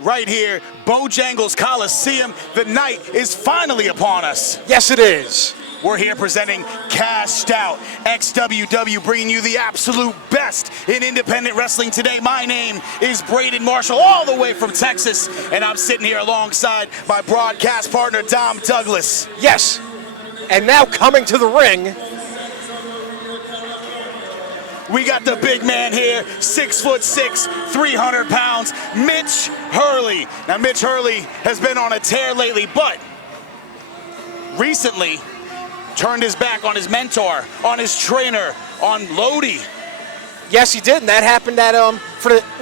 right here, Bojangles Coliseum. The night is finally upon us. Yes, it is. We're here presenting Cashed Out, XWW, bringing you the absolute best in independent wrestling today. My name is Braden Marshall, all the way from Texas, and I'm sitting here alongside my broadcast partner, Dom Douglas. Yes, and now coming to the ring, we got the big man here, 6'6", 300 pounds, Mitch Hurley. Now, Mitch Hurley has been on a tear lately, but recently turned his back on his mentor, on his trainer, on Lodi. yes, he did, and that happened at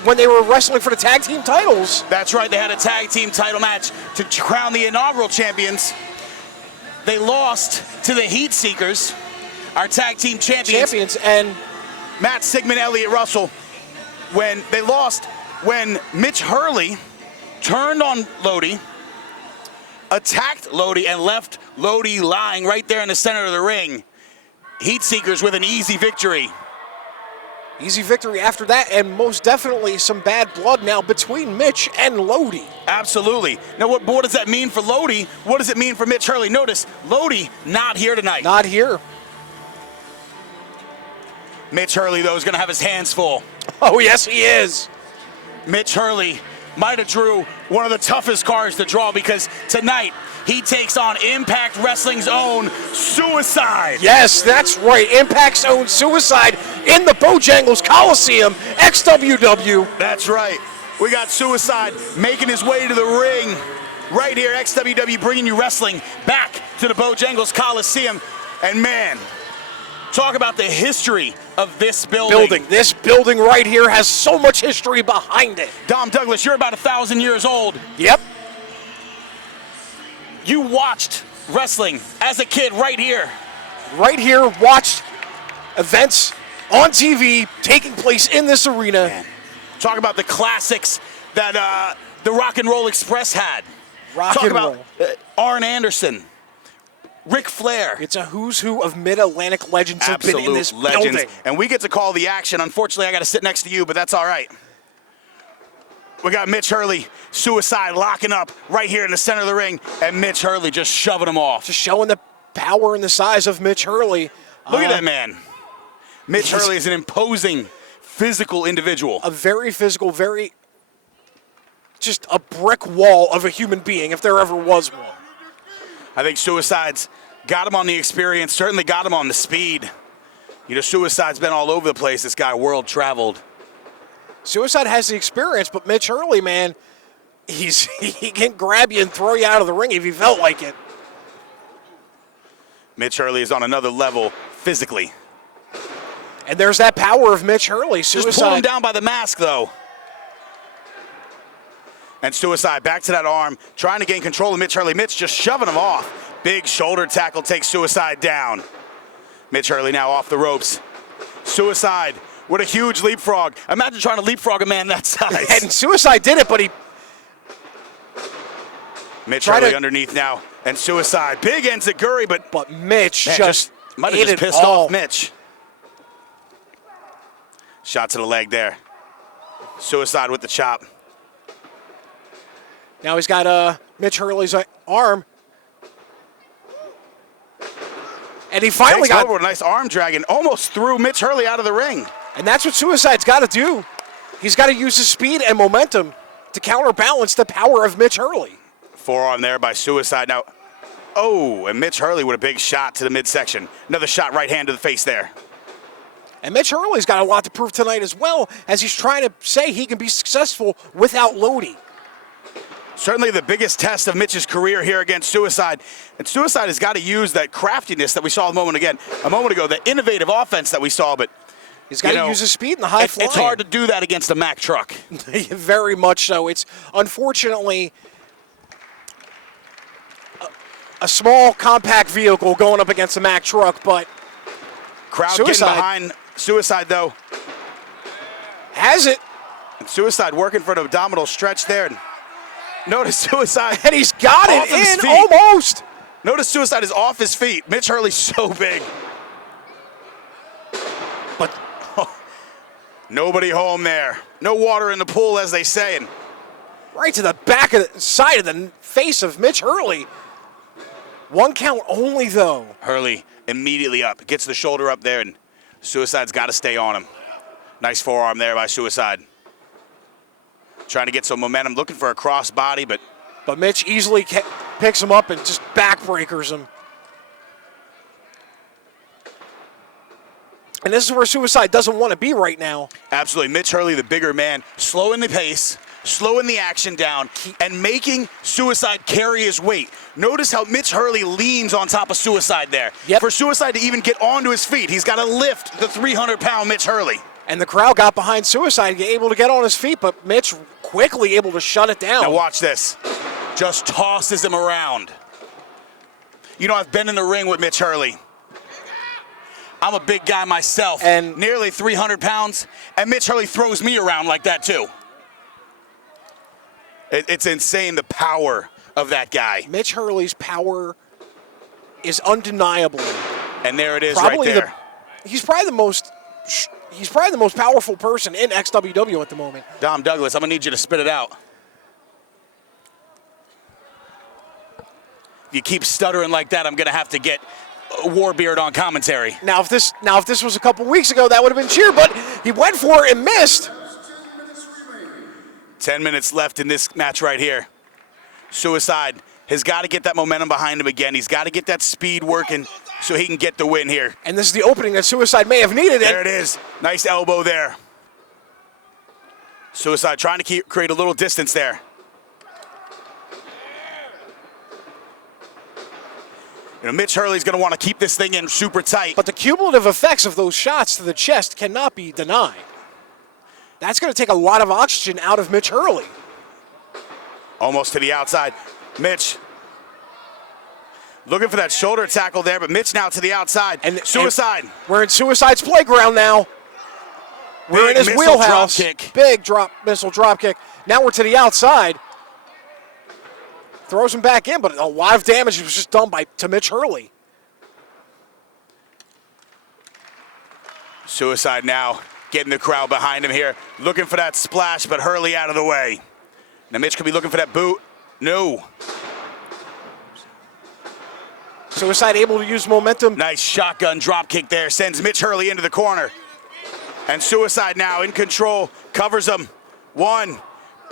when they were wrestling for the tag team titles. That's right, they had a tag team title match to crown the inaugural champions. They lost to the Heat Seekers, our tag team champions, and Matt Sigmund, Elliott Russell. When they lost, when Mitch Hurley turned on Lodi, attacked Lodi, and left Lodi lying right there in the center of the ring. Heat Seekers with an easy victory. Easy victory after that, and most definitely some bad blood now between Mitch and Lodi. Absolutely. Now, what does that mean for Lodi? What does it mean for Mitch Hurley? Notice, Lodi not here tonight. Not here. Mitch Hurley, though, is going to have his hands full. Oh, yes, he is. Mitch Hurley might have drew one of the toughest cards to draw, because tonight he takes on Impact Wrestling's own Suicide. Yes, that's right. Impact's own Suicide in the Bojangles Coliseum, XWW. That's right. We got Suicide making his way to the ring. Right here, XWW bringing you wrestling back to the Bojangles Coliseum. And man, talk about the history of this building. This building right here has so much history behind it. Dom Douglas, you're about 1,000 years old. Yep. You watched wrestling as a kid right here. Right here, watched events on TV taking place in this arena. Man. Talk about the classics that the Rock and Roll Express had. Rock and roll. Arn Anderson, Ric Flair. It's a who's who of Mid-Atlantic legends have been in this legends. building. And we get to call the action. Unfortunately, I got to sit next to you, but that's all right. We got Mitch Hurley, Suicide, locking up right here in the center of the ring, and Mitch Hurley just shoving him off. Just showing the power and the size of Mitch Hurley. Look at that man. Mitch Hurley is an imposing, physical individual. A very physical, just a brick wall of a human being, if there ever was one. I think Suicide's got him on the experience, certainly got him on the speed. You know, Suicide's been all over the place. This guy world traveled. Suicide has the experience, but Mitch Hurley, man, he can grab you and throw you out of the ring if he felt like it. Mitch Hurley is on another level physically. And there's that power of Mitch Hurley. Suicide. Just pull him down by the mask, though. And Suicide back to that arm, trying to gain control of Mitch Hurley. Mitch just shoving him off. Big shoulder tackle takes Suicide down. Mitch Hurley now off the ropes. Suicide with a huge leapfrog. Imagine trying to leapfrog a man that size. And Suicide did it, but he... Mitch Hurley underneath now. And Suicide. Big enziguri, but Mitch man, just might have just pissed off Mitch. Shot to the leg there. Suicide with the chop. Now he's got Mitch Hurley's arm. And he finally got over a nice arm drag and almost threw Mitch Hurley out of the ring. And that's what Suicide's got to do. He's got to use his speed and momentum to counterbalance the power of Mitch Hurley. Forearm there by Suicide. Now, and Mitch Hurley with a big shot to the midsection. Another shot right hand to the face there. And Mitch Hurley's got a lot to prove tonight as well, as he's trying to say he can be successful without Lodi. Certainly the biggest test of Mitch's career here against Suicide. And Suicide has got to use that craftiness that we saw a moment ago, the innovative offense that we saw, but he's got to use his speed and the high flying. It's hard to do that against a Mack truck. Very much so. It's unfortunately a small, compact vehicle going up against a Mack truck, but crowd getting behind Suicide, though. Has it. And Suicide working for an abdominal stretch there. Notice Suicide. And he's got it in almost. Notice Suicide is off his feet. Mitch Hurley's so big. But nobody home there. No water in the pool, as they say. And right to the back of the side of the face of Mitch Hurley. 1 count only, though. Hurley immediately up, gets the shoulder up there, and Suicide's got to stay on him. Nice forearm there by Suicide. Trying to get some momentum, looking for a cross body, but Mitch easily picks him up and just backbreakers him. And this is where Suicide doesn't want to be right now. absolutely. Mitch Hurley, the bigger man, slowing the pace, slowing the action down, and making Suicide carry his weight. Notice how Mitch Hurley leans on top of Suicide there. Yep. For Suicide to even get onto his feet, he's got to lift the 300-pound Mitch Hurley. And the crowd got behind Suicide, able to get on his feet, but Mitch quickly able to shut it down. Now watch this. Just tosses him around. You know, I've been in the ring with Mitch Hurley. I'm a big guy myself, and nearly 300 pounds, and Mitch Hurley throws me around like that too. It's insane, the power of that guy. Mitch Hurley's power is undeniable. And there it is Probably right there. He's probably the most powerful person in XWW at the moment. Dom Douglas, I'm going to need you to spit it out. If you keep stuttering like that, I'm going to have to get Warbeard on commentary. Now, if this was a couple weeks ago, that would have been cheer, but he went for it and missed. 10 minutes left in this match right here. Suicide has got to get that momentum behind him again. He's got to get that speed working so he can get the win here. And this is the opening that Suicide may have needed. There it is. Nice elbow there. Suicide trying to create a little distance there. You know, Mitch Hurley's going to want to keep this thing in super tight. But the cumulative effects of those shots to the chest cannot be denied. That's going to take a lot of oxygen out of Mitch Hurley. Almost to the outside. Mitch looking for that shoulder tackle there, but Mitch now to the outside. And Suicide. And we're in Suicide's playground now. We're in his wheelhouse. Big missile drop kick. Now we're to the outside. Throws him back in, but a lot of damage was just done to Mitch Hurley. Suicide now getting the crowd behind him here. Looking for that splash, but Hurley out of the way. Now Mitch could be looking for that boot. No. Suicide able to use momentum. Nice shotgun drop kick there. Sends Mitch Hurley into the corner. And Suicide now in control. Covers him. 1,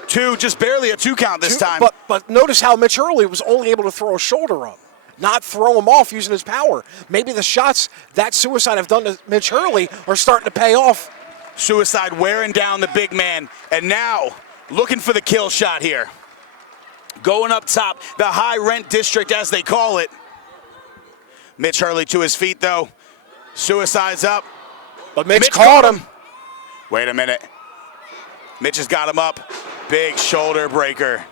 2, just barely a 2 count this time. But notice how Mitch Hurley was only able to throw a shoulder up, not throw him off using his power. Maybe the shots that Suicide have done to Mitch Hurley are starting to pay off. Suicide wearing down the big man. And now looking for the kill shot here. Going up top, the high rent district as they call it. Mitch Hurley to his feet though. Suicide's up. But Mitch caught him. Wait a minute. Mitch has got him up. Big shoulder breaker.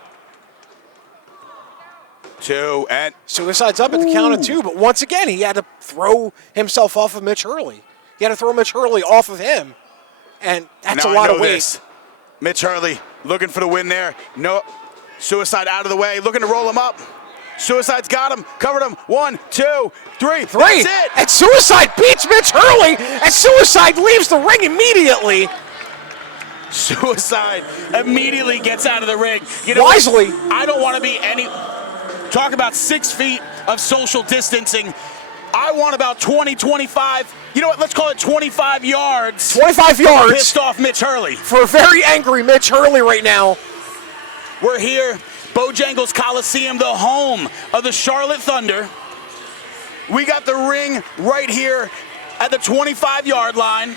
2 and Suicide's up at the count of 2, but once again he had to throw himself off of Mitch Hurley. He had to throw Mitch Hurley off of him, and that's a lot of weight. This. Mitch Hurley looking for the win there. No, Suicide out of the way, looking to roll him up. Suicide's got him, covered him. 1, 2, 3. That's it. And Suicide beats Mitch Hurley, and Suicide leaves the ring immediately. Suicide immediately gets out of the ring. You know, wisely. I don't want to be any. Talk about 6 feet of social distancing. I want about 20, 25. You know what? Let's call it 25 yards. 25 yards. Pissed off Mitch Hurley. For a very angry Mitch Hurley right now. We're here, Bojangles Coliseum, the home of the Charlotte Thunder. We got the ring right here at the 25-yard line.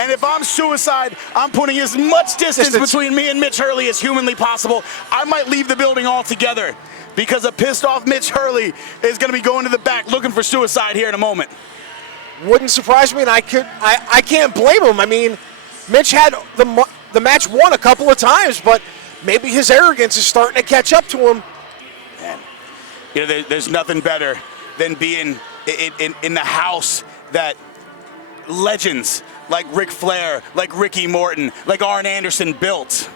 And if I'm Suicide, I'm putting as much distance between me and Mitch Hurley as humanly possible. I might leave the building altogether because a pissed off Mitch Hurley is going to be going to the back looking for Suicide here in a moment. Wouldn't surprise me, and I can't blame him. I mean, Mitch had the match won a couple of times, but maybe his arrogance is starting to catch up to him. Man, you know, there's nothing better than being in the house that legends like Ric Flair, like Ricky Morton, like Arn Anderson built.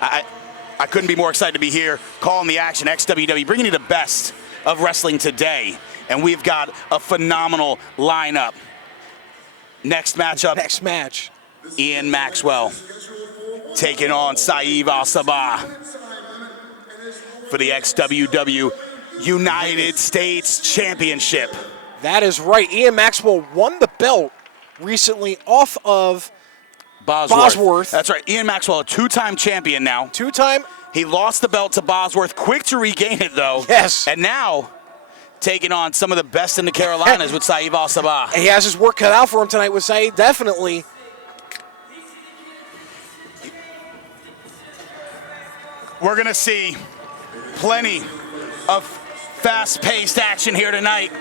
I couldn't be more excited to be here, calling the action, XWW, bringing you the best of wrestling today. And we've got a phenomenal lineup. Next matchup. Next match. Ian Maxwell taking on Saeed Al-Sabah. for the XWW United States Championship. That is right. Ian Maxwell won the belt recently off of Bosworth. That's right. Ian Maxwell, a two-time champion now. Two-time. He lost the belt to Bosworth. Quick to regain it, though. Yes. And now taking on some of the best in the Carolinas with Saeed Al-Sabah. He has his work cut out for him tonight with Saeed, definitely. We're going to see plenty of fast-paced action here tonight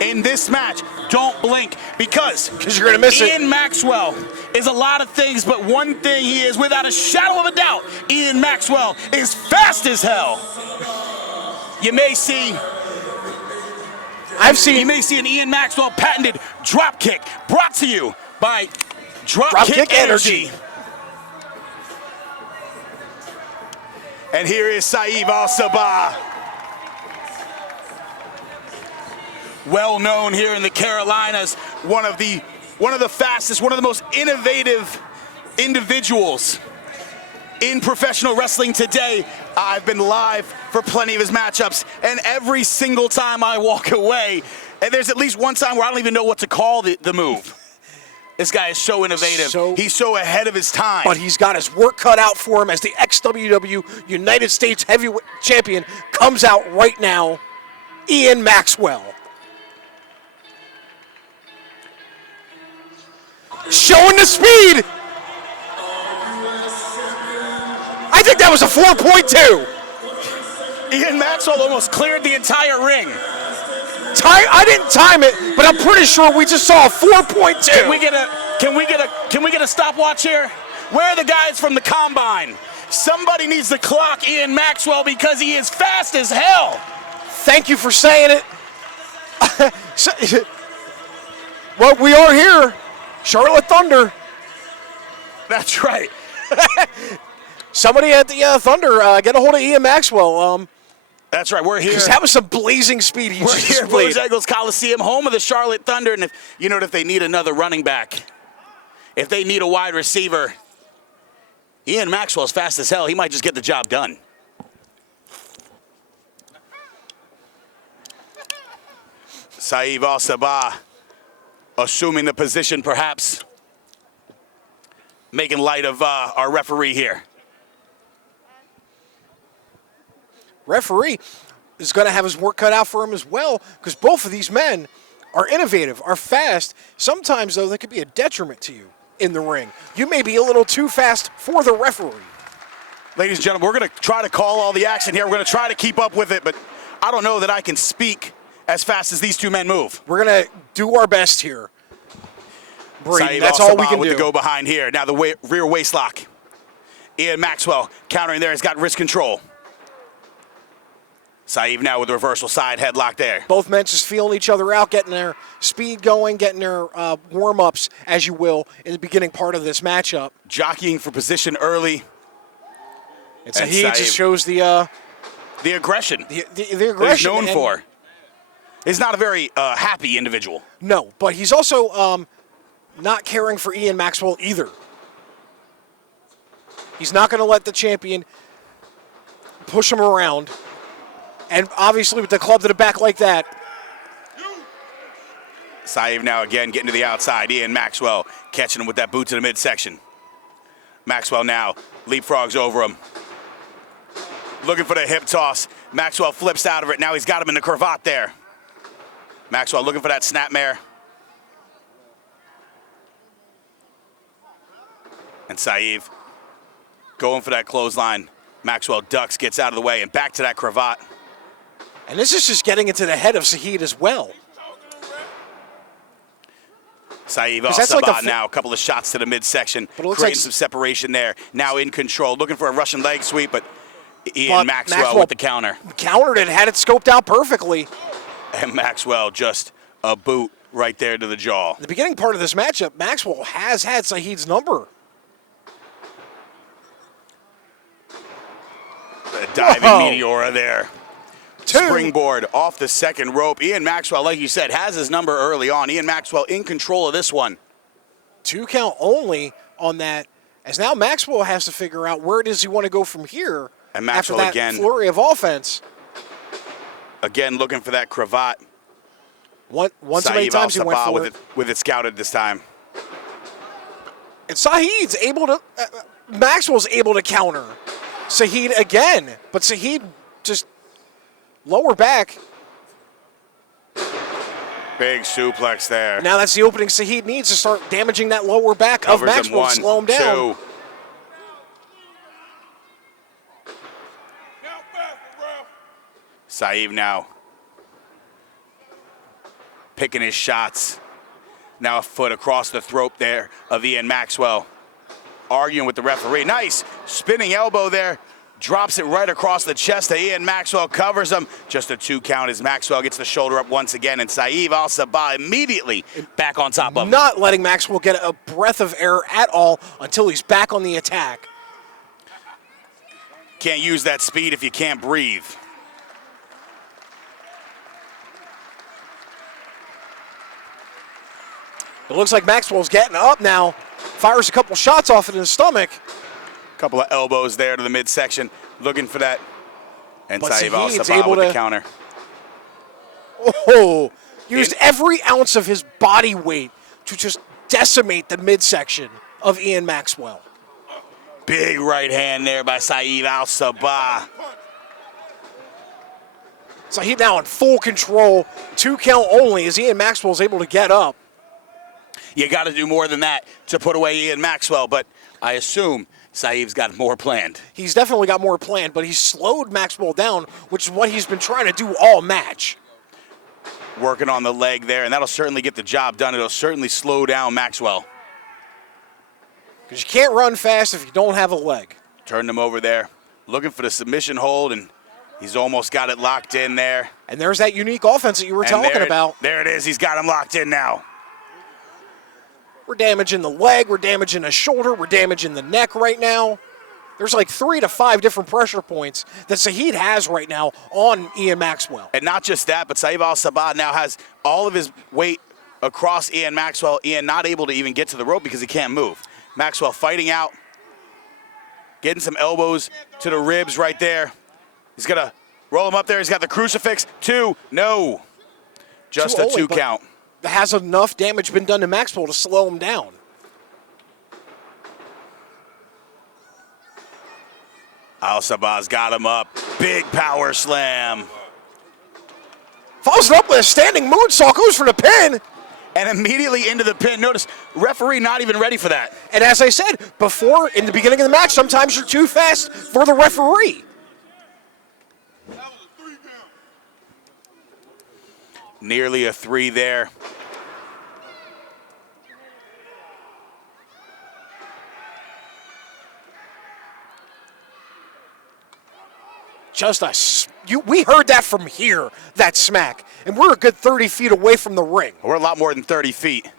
in this match. Don't blink because you're going to miss Ian Maxwell is a lot of things, but one thing he is, without a shadow of a doubt, Ian Maxwell is fast as hell. You may see an Ian Maxwell patented drop kick brought to you by Dropkick Energy. And here is Saeed Al-Sabah. Well known here in the Carolinas, one of the fastest, one of the most innovative individuals in professional wrestling today. I've been live for plenty of his matchups, and every single time I walk away, and there's at least one time where I don't even know what to call the move. This guy is so innovative. He's so ahead of his time. But he's got his work cut out for him as the XWW United States Heavyweight Champion comes out right now, Ian Maxwell. Showing the speed. I think that was a 4.2. Ian Maxwell almost cleared the entire ring. I didn't time it, but I'm pretty sure we just saw a 4.2. Can we get a stopwatch here? Where are the guys from the combine? Somebody needs to clock Ian Maxwell because he is fast as hell. Thank you for saying it. Well, we are here. Charlotte Thunder. That's right. Somebody at the Thunder, get a hold of Ian Maxwell. That's right. We're here. Because that was some blazing speed. We're here at Los Angeles Coliseum, home of the Charlotte Thunder. And if they need another running back, if they need a wide receiver, Ian Maxwell's fast as hell. He might just get the job done. Saeed Al-Sabah assuming the position, perhaps making light of our referee here. Referee is going to have his work cut out for him as well, because both of these men are innovative, are fast. Sometimes, though, they could be a detriment to you in the ring. You may be a little too fast for the referee. Ladies and gentlemen, we're going to try to call all the action here. We're going to try to keep up with it, but I don't know that I can speak as fast as these two men move. We're going to do our best here. Brady, that's all we can do. With the go behind here. Now the rear waist lock. Ian Maxwell countering there. He's got wrist control. Saeed now with the reversal side headlock there. Both men just feeling each other out, getting their speed going, getting their warm-ups, as you will, in the beginning part of this matchup. Jockeying for position early. And Saeed just shows the aggression. The aggression. He's known for. He's not a very happy individual. No, but he's also not caring for Ian Maxwell either. He's not going to let the champion push him around. And obviously with the club to the back like that. Saeed now again getting to the outside. Ian Maxwell catching him with that boot to the midsection. Maxwell now leapfrogs over him. Looking for the hip toss. Maxwell flips out of it. Now he's got him in the cravat there. Maxwell looking for that snapmare. And Saeed going for that clothesline. Maxwell ducks, gets out of the way, and back to that cravat. And this is just getting into the head of Saeed as well. Saeed Al-Sabah now, a couple of shots to the midsection, creating some separation there. Now in control, looking for a Russian leg sweep, but Ian Maxwell with the counter. Countered it, had it scoped out perfectly. And Maxwell just a boot right there to the jaw. The beginning part of this matchup, Maxwell has had Saeed's number. A diving Meteora there. Springboard off the second rope. Ian Maxwell, like you said, has his number early on. Ian Maxwell in control of this one. 2 count only on that, as now Maxwell has to figure out where does he want to go from here And after Maxwell that again, flurry of offense. again looking for that cravat. Once so many Saeed times he went Al-Sabah for it. with it scouted this time. And Saeed's able to, Maxwell's able to counter Saeed again. But Saeed just lower back. Big suplex there. Now that's the opening Saeed needs to start damaging that lower back Covers of him. Maxwell One, to slow him down. two. Saeed now picking his shots. Now a foot across the throat there of Ian Maxwell. Arguing with the referee. Nice spinning elbow there. Drops it right across the chest of Ian Maxwell. Covers him. Just a 2 count as Maxwell gets the shoulder up once again. And Saeed Al-Sabah immediately back on top of him. Not letting Maxwell get a breath of air at all until he's back on the attack. Can't use that speed if you can't breathe. It looks like Maxwell's getting up now. Fires a couple shots off it in the stomach. Couple of elbows there to the midsection, looking for that. And But Saeed Saeed's Al-Sabah able with the to- counter. Oh, used every ounce of his body weight to just decimate the midsection of Ian Maxwell. Big right hand there by Saeed Al-Sabah. So he's now in full control. 2 count only as Ian Maxwell's able to get up. You got to do more than that to put away Ian Maxwell, but I assume Saeed's got more planned. He's definitely got more planned, but he slowed Maxwell down, which is what he's been trying to do all match. Working on the leg there, and that'll certainly get the job done. It'll certainly slow down Maxwell. Because you can't run fast if you don't have a leg. Turned him over there, looking for the submission hold, and he's almost got it locked in there. And there's that unique offense that you were And talking about. There it is. He's got him locked in now. We're damaging the leg, we're damaging the shoulder, we're damaging the neck right now. There's like 3 to 5 different pressure points that Saeed has right now on Ian Maxwell. And not just that, but Saeed Al-Sabah now has all of his weight across Ian Maxwell. Ian not able to even get to the rope because he can't move. Maxwell fighting out, getting some elbows to the ribs right there. He's going to roll him up there. He's got the crucifix. 2, no. Just Two a only, 2 but count. Has enough damage been done to Maxwell to slow him down? Al-Sabah's got him up. Big power slam. Follows it up with a standing moonsault, goes for the pin. And immediately into the pin. Notice, referee not even ready for that. And as I said before, in the beginning of the match, sometimes you're too fast for the referee. Nearly a 3 there. We heard that from here, that smack. And we're a good 30 feet away from the ring. We're a lot more than 30 feet.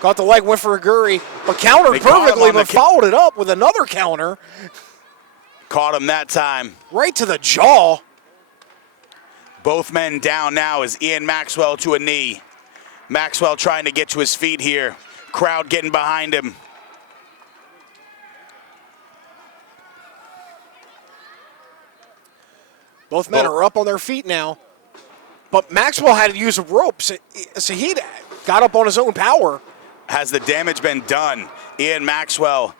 Got the leg, went for a Guri, but countered They caught him perfectly, on the but followed it up with another counter Caught him that time. right to the jaw. Both men down now as Ian Maxwell to a knee. Maxwell trying to get to his feet here. Crowd getting behind him. Both men are up on their feet now. But Maxwell had to use a rope, so he got up on his own power. Has the damage been done? Ian Maxwell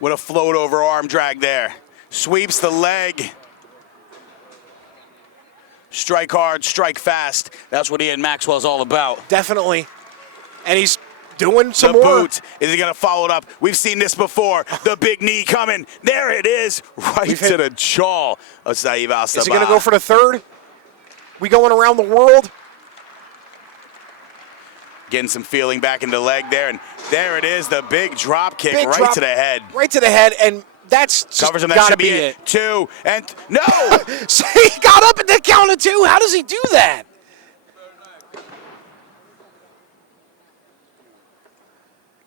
with a float over arm drag there. Sweeps the leg. Strike hard, strike fast. That's what Ian Maxwell's all about. Definitely. And he's doing The some more. boot. Is he going to follow it up? We've seen this before. The big knee coming. There it is. Right to the jaw of Saeed Al-Sabah. Is he going to go for the third? We going around the world? Getting some feeling back in the leg there. And there it is. The big drop kick Big right drop- to the head. Right to the head, and that's just Covers him. That gotta should be it. 2. And no. So he got up at the count of 2. How does he do that?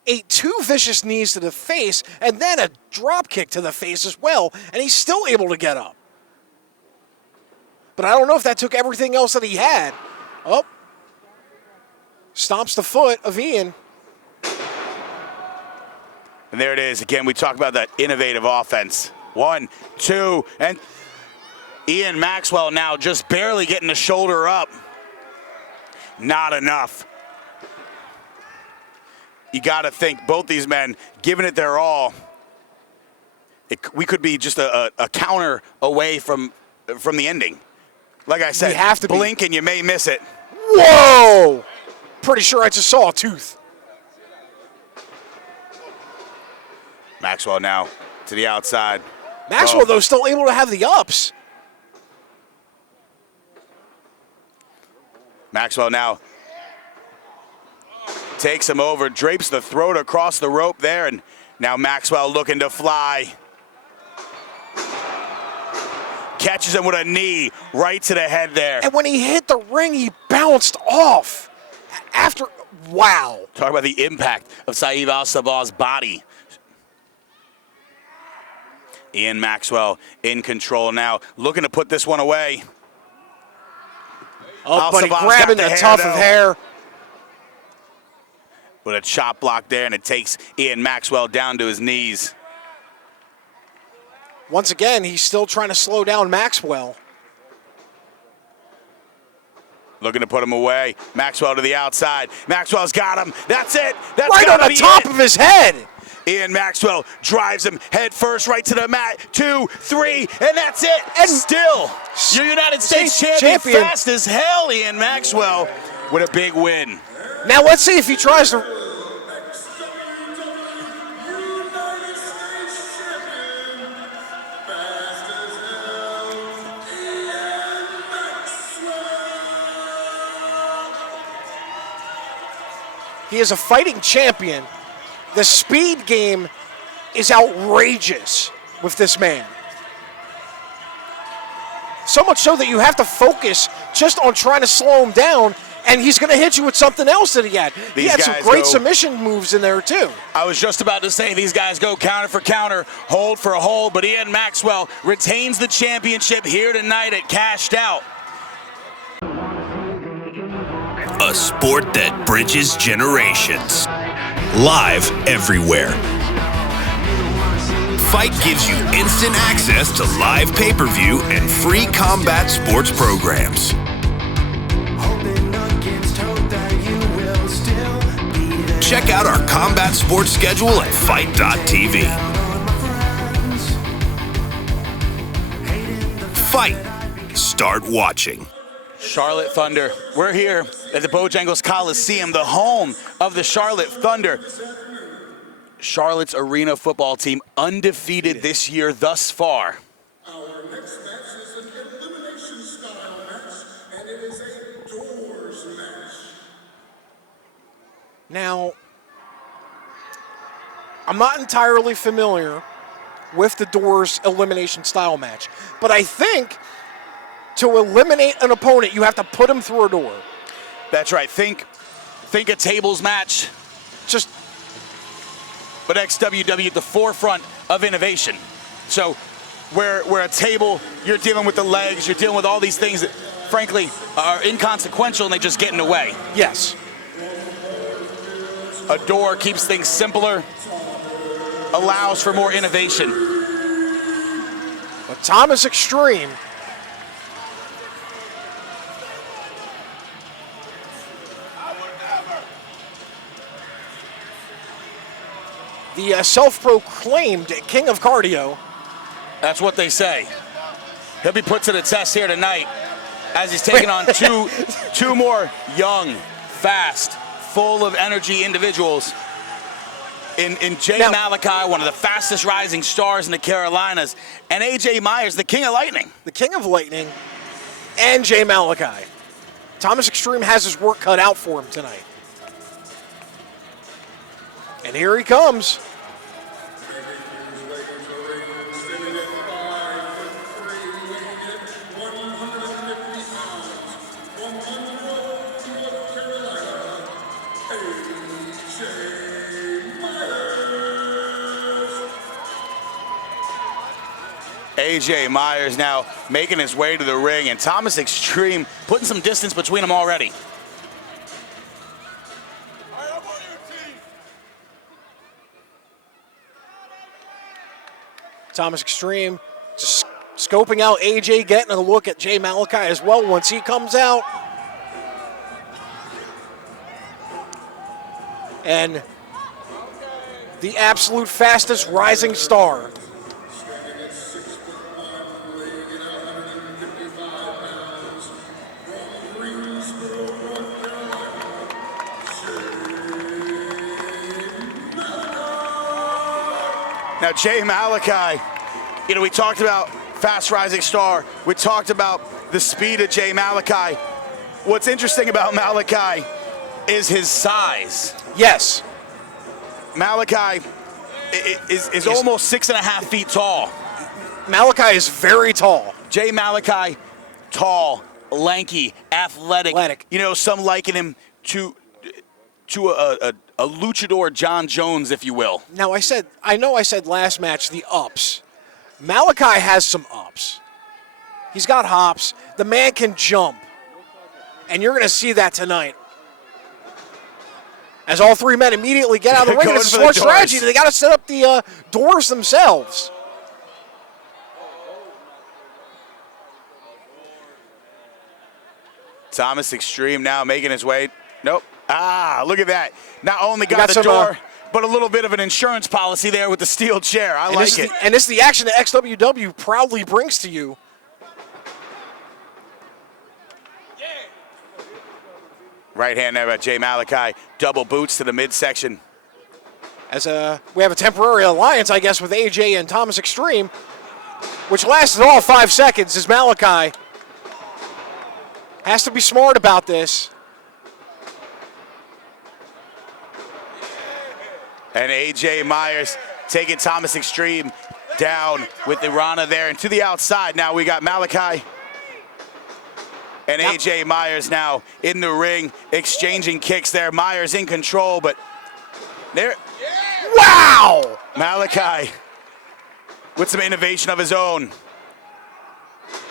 Ate 2 vicious knees to the face, and then a drop kick to the face as well, and he's still able to get up. But I don't know if that took everything else that he had. Oh. Stomps the foot of Ian. And there it is. Again, we talk about that innovative offense. 1, 2, and Ian Maxwell now just barely getting the shoulder up. Not enough. You got to think both these men giving it their all. We could be just a counter away from the ending. Like I said, We have to blink and you may miss it. Whoa! Pretty sure I just saw a tooth. Maxwell now to the outside. Maxwell, though, still able to have the ups. Maxwell now takes him over, drapes the throat across the rope there, and now Maxwell looking to fly. Catches him with a knee right to the head there. And when he hit the ring, he bounced off. Wow. Talk about the impact of Saeed Al-Sabah's body. Ian Maxwell in control now, looking to put this one away. Oh, but he Al-Sabah's grabbing got the tuft though. of hair. With a chop block there, and it takes Ian Maxwell down to his knees. Once again, he's still trying to slow down Maxwell. Looking to put him away. Maxwell to the outside. Maxwell's got him. That's it. That's Right on gotta the be top it. of his head. Ian Maxwell drives him head first right to the mat. 2, 3, and that's it. And still, your United States champion, fast as hell, Ian Maxwell, with a big win. Now let's see if he tries to... He is a fighting champion. The speed game is outrageous with this man. So much so that you have to focus just on trying to slow him down, and he's going to hit you with something else that he had. He These had some guys great go- submission moves in there, too. I was just about to say these guys go counter for counter, hold for hold, but Ian Maxwell retains the championship here tonight at Cashed Out. A sport that bridges generations. Live everywhere. Fight gives you instant access to live pay-per-view and free combat sports programs. Check out our combat sports schedule at fight.tv. Fight. Start watching. Charlotte Thunder. We're here at the Bojangles Coliseum, the home of the Charlotte Thunder. Charlotte's arena football team undefeated this year thus far. Our next match is an elimination style match, and it is a doors match. Now, I'm not entirely familiar with the Doors elimination style match, but I think to eliminate an opponent, you have to put him through a door. That's right. Think a tables match, Just but XWW at the forefront of innovation. So where a table, you're dealing with the legs, you're dealing with all these things that frankly are inconsequential and they just get in the way. yes. A door keeps things simpler, allows for more innovation. But Thomas Extreme, the self-proclaimed king of cardio, That's what they say. He'll be put to the test here tonight as he's taking on two more young, fast, full of energy individuals in Jay Now- Malachi, one of the fastest rising stars in the Carolinas, and AJ Myers, the king of lightning. the king of lightning, and Jay Malachi. Thomas Extreme has his work cut out for him tonight. And here he comes. AJ Myers now making his way to the ring, and Thomas Extreme putting some distance between them already. Thomas Extreme just scoping out AJ, getting a look at Jay Malachi as well once he comes out. And the absolute fastest rising star. Standing at 6'1", weighing in at 155 pounds, from Greensboro, North Carolina, Now, Jay Malachi, we talked about fast rising star. We talked about the speed of Jay Malachi. What's interesting about Malachi is his size. Yes. Malachi is almost 6.5 feet tall. Malachi is very tall. Jay Malachi, tall, lanky, athletic. Some liken him to a luchador John Jones, if you will. Now, I know I said last match the ups. Malachi has some ups. He's got hops. The man can jump. And you're going to see that tonight. As all three men immediately get out of the ring, Going it's a for the smart doors. strategy. They got to set up the doors themselves. Thomas Extreme now making his way. Nope. Look at that. Not only got got the some, door, but a little bit of an insurance policy there with the steel chair. I like it. And this is the action that XWW proudly brings to you. Right hand there by Jay Malachi. Double boots to the midsection. As we have a temporary alliance, I guess, with AJ and Thomas Extreme, which lasted all 5 seconds, as Malachi has to be smart about this. And AJ Myers taking Thomas Extreme down with the Rana there and to the outside. Now we got Malachi and AJ Myers now in the ring, exchanging kicks there. Myers in control, but there. Wow! Malachi with some innovation of his own.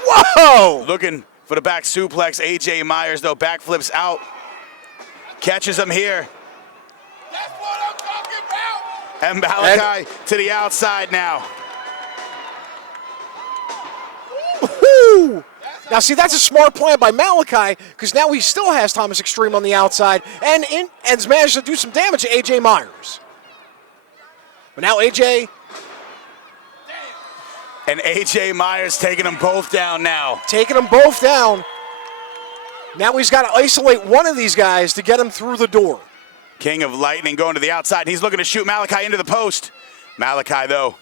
Whoa! Looking for the back suplex. AJ Myers, though, backflips out. Catches him here. That's what I'm talking about. And Malachi to the outside now. Woo! Now, see, that's a smart plan by Malachi, because now he still has Thomas Extreme on the outside and has managed to do some damage to AJ Myers. But now AJ... And AJ Myers taking them both down now. Taking them both down. Now he's got to isolate one of these guys to get him through the door. King of Lightning going to the outside. He's looking to shoot Malachi into the post. Malachi, though,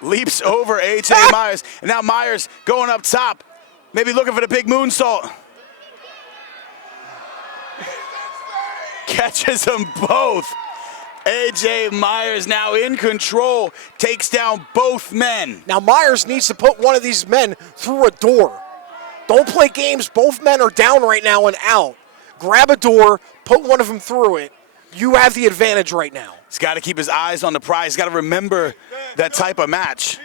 leaps over AJ Myers. And now Myers going up top. Maybe looking for the big moonsault. Catches them both. AJ Myers now in control. Takes down both men. Now Myers needs to put one of these men through a door. Don't play games. Both men are down right now and out. Grab a door, put one of them through it. You have the advantage right now. He's got to keep his eyes on the prize. He's got to remember that type of match.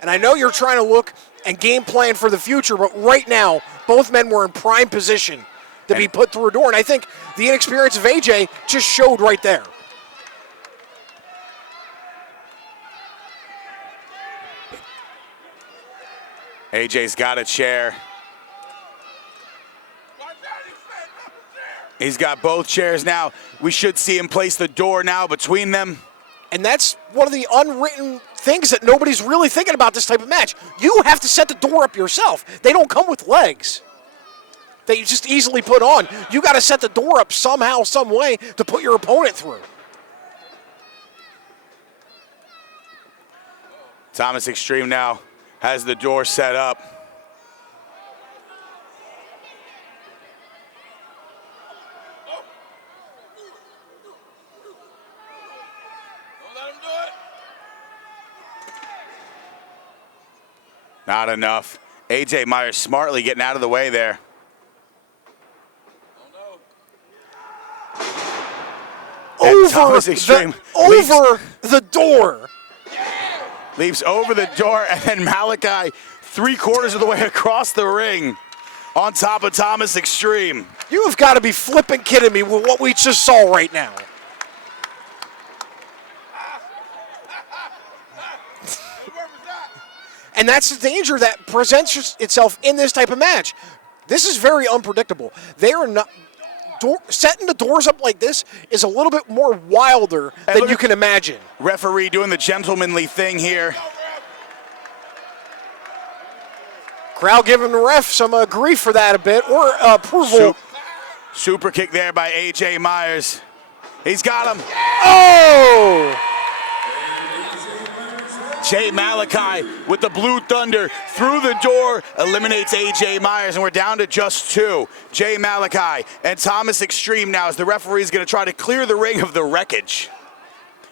And I know you're trying to look and game plan for the future, but right now, both men were in prime position to be put through a door. And I think the inexperience of AJ just showed right there. AJ's got a chair. He's got both chairs now. We should see him place the door now between them. And that's one of the unwritten things that nobody's really thinking about this type of match. You have to set the door up yourself. They don't come with legs that you just easily put on. You got to set the door up somehow, some way to put your opponent through. Thomas Extreme now has the door set up. Not enough. AJ Myers smartly getting out of the way there. Over the door. Leaps over the door, and then Malachi 3/4 of the way across the ring on top of Thomas Extreme. You have got to be flipping kidding me with what we just saw right now. And that's the danger that presents itself in this type of match. This is very unpredictable. They are not setting the doors up like this is a little bit more wilder than you can imagine. Referee doing the gentlemanly thing here. Crowd giving the ref some grief for that a bit, or approval. Super kick there by A.J. Myers. He's got him. Oh! Jay Malachi with the Blue Thunder through the door eliminates A.J. Myers, and we're down to just 2. Jay Malachi and Thomas Extreme now as the referee is going to try to clear the ring of the wreckage.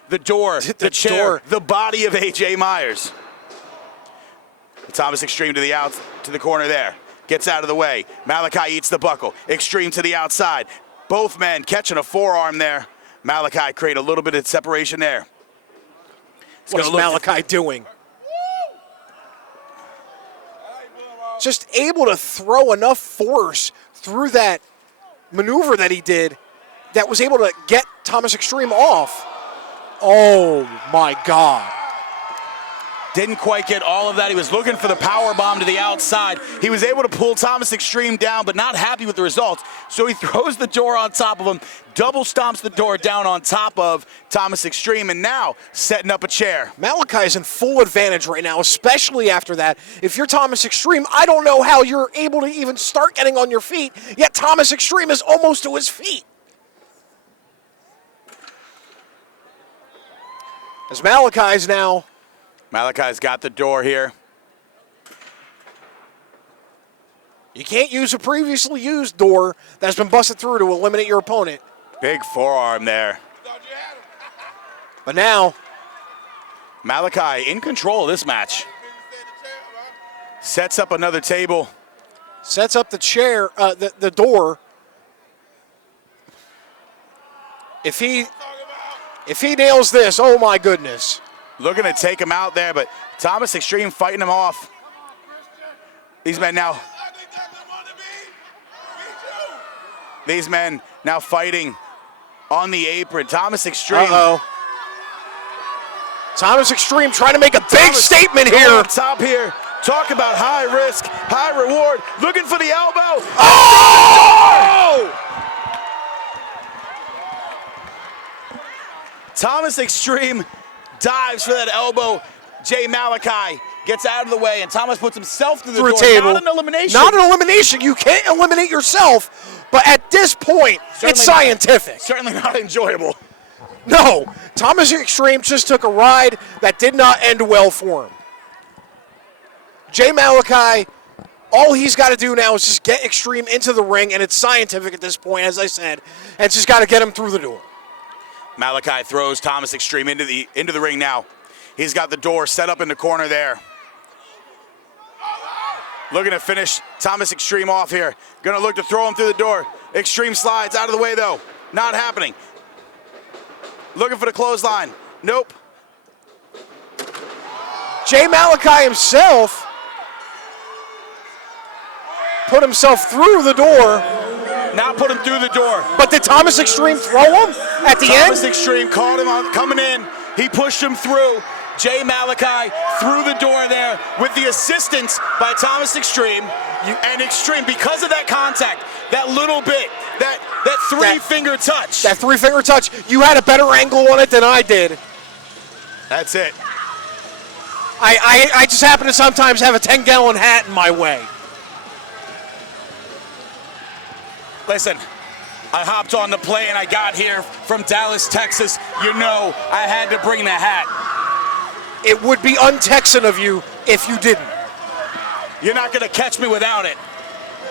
The door, the chair, the body of A.J. Myers. Thomas Extreme to the corner there. Gets out of the way. Malachi eats the buckle. Extreme to the outside. Both men catching a forearm there. Malachi create a little bit of separation there. What's Malachi doing? Just able to throw enough force through that maneuver that he did that was able to get Thomas Extreme off. Oh, my God. Didn't quite get all of that. He was looking for the power bomb to the outside. He was able to pull Thomas Extreme down, but not happy with the results. So he throws the door on top of him, double stomps the door down on top of Thomas Extreme, and now setting up a chair. Malachi is in full advantage right now, especially after that. If you're Thomas Extreme, I don't know how you're able to even start getting on your feet, yet Thomas Extreme is almost to his feet. As Malachi's now... Malachi's got the door here. You can't use a previously used door that's been busted through to eliminate your opponent. Big forearm there. But now, Malachi in control of this match. Sets up another table. Sets up the chair, the door. If he nails this, oh my goodness. Looking to take him out there, but Thomas Extreme fighting him off. These men now fighting on the apron. Thomas Extreme. Uh-oh. Thomas Extreme trying to make a big statement here. On top here. Talk about high risk, high reward. Looking for the elbow. Oh! Thomas Extreme dives for that elbow. Jay Malachi gets out of the way, and Thomas puts himself through the door. Table. Not an elimination. Not an elimination. You can't eliminate yourself, but at this point, it's scientific. Certainly not enjoyable. No, Thomas Extreme just took a ride that did not end well for him. Jay Malachi, all he's got to do now is just get Extreme into the ring, and it's scientific at this point, as I said, and just got to get him through the door. Malachi throws Thomas Extreme into the ring now. He's got the door set up in the corner there. Looking to finish Thomas Extreme off here. Gonna look to throw him through the door. Extreme slides out of the way though. Not happening. Looking for the clothesline. Nope. Jay Malachi himself put himself through the door. Now put him through the door. But did Thomas Extreme throw him at the end? Thomas Extreme caught him on coming in. He pushed him through. Jay Malachi through the door there with the assistance by Thomas Extreme. And Extreme, because of that contact, that little bit, that three-finger touch. That three-finger touch, you had a better angle on it than I did. That's it. I just happen to sometimes have a 10-gallon hat in my way. Listen, I hopped on the plane. I got here from Dallas, Texas. You know I had to bring the hat. It would be un-Texan of you if you didn't. You're not going to catch me without it.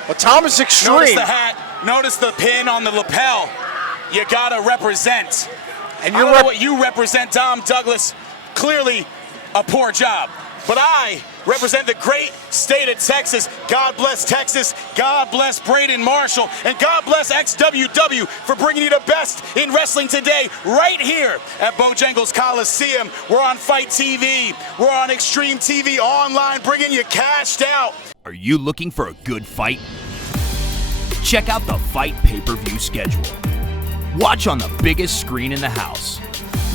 But Thomas Extreme. Notice the hat. Notice the pin on the lapel. You got to represent. And I don't know what you represent, Dom Douglas. Clearly a poor job. But I represent the great state of Texas. God bless Texas. God bless Braden Marshall. And God bless XWW for bringing you the best in wrestling today right here at Bojangles Coliseum. We're on Fight TV. We're on Extreme TV online, bringing you cashed out. Are you looking for a good fight? Check out the Fight pay-per-view schedule. Watch on the biggest screen in the house.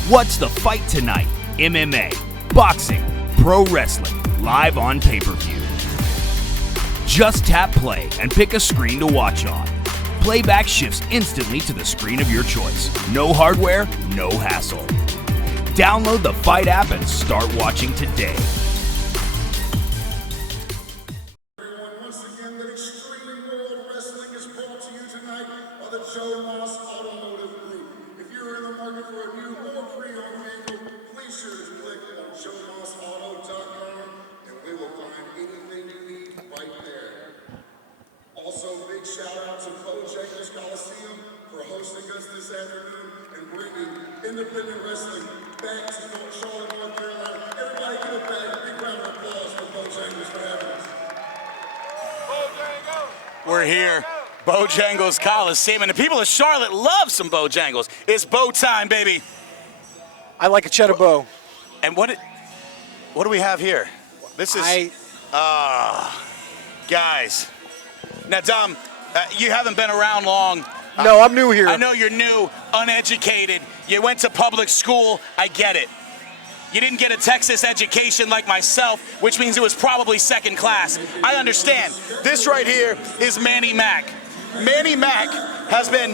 What's the fight tonight? MMA, boxing, pro wrestling, live on pay-per-view. Just tap play and pick a screen to watch on. Playback shifts instantly to the screen of your choice. No hardware, no hassle. Download the Fight app and start watching today. Once again, the Extreme World Wrestling is brought to you tonight by the Joe Moss Automotive Group. If you're in the market for a new or pre-owned vehicle, please sure to click on JoeMossAuto.com and we will find anything you need right there. Also, big shout out to Bojangles Coliseum for hosting us this afternoon and bringing independent wrestling back to Charlotte, North Carolina. Everybody give a big round of applause for Bojangles for having us. We're here, Bojangles Coliseum, and the people of Charlotte love some Bojangles. It's bow time, baby. I like a cheddar bow. And what do we have here? This is, guys. Now, Dom, you haven't been around long. No, I'm new here. I know you're new, uneducated. You went to public school. I get it. You didn't get a Texas education like myself, which means it was probably second class. I understand. This right here is Manny Mac. Manny Mac has been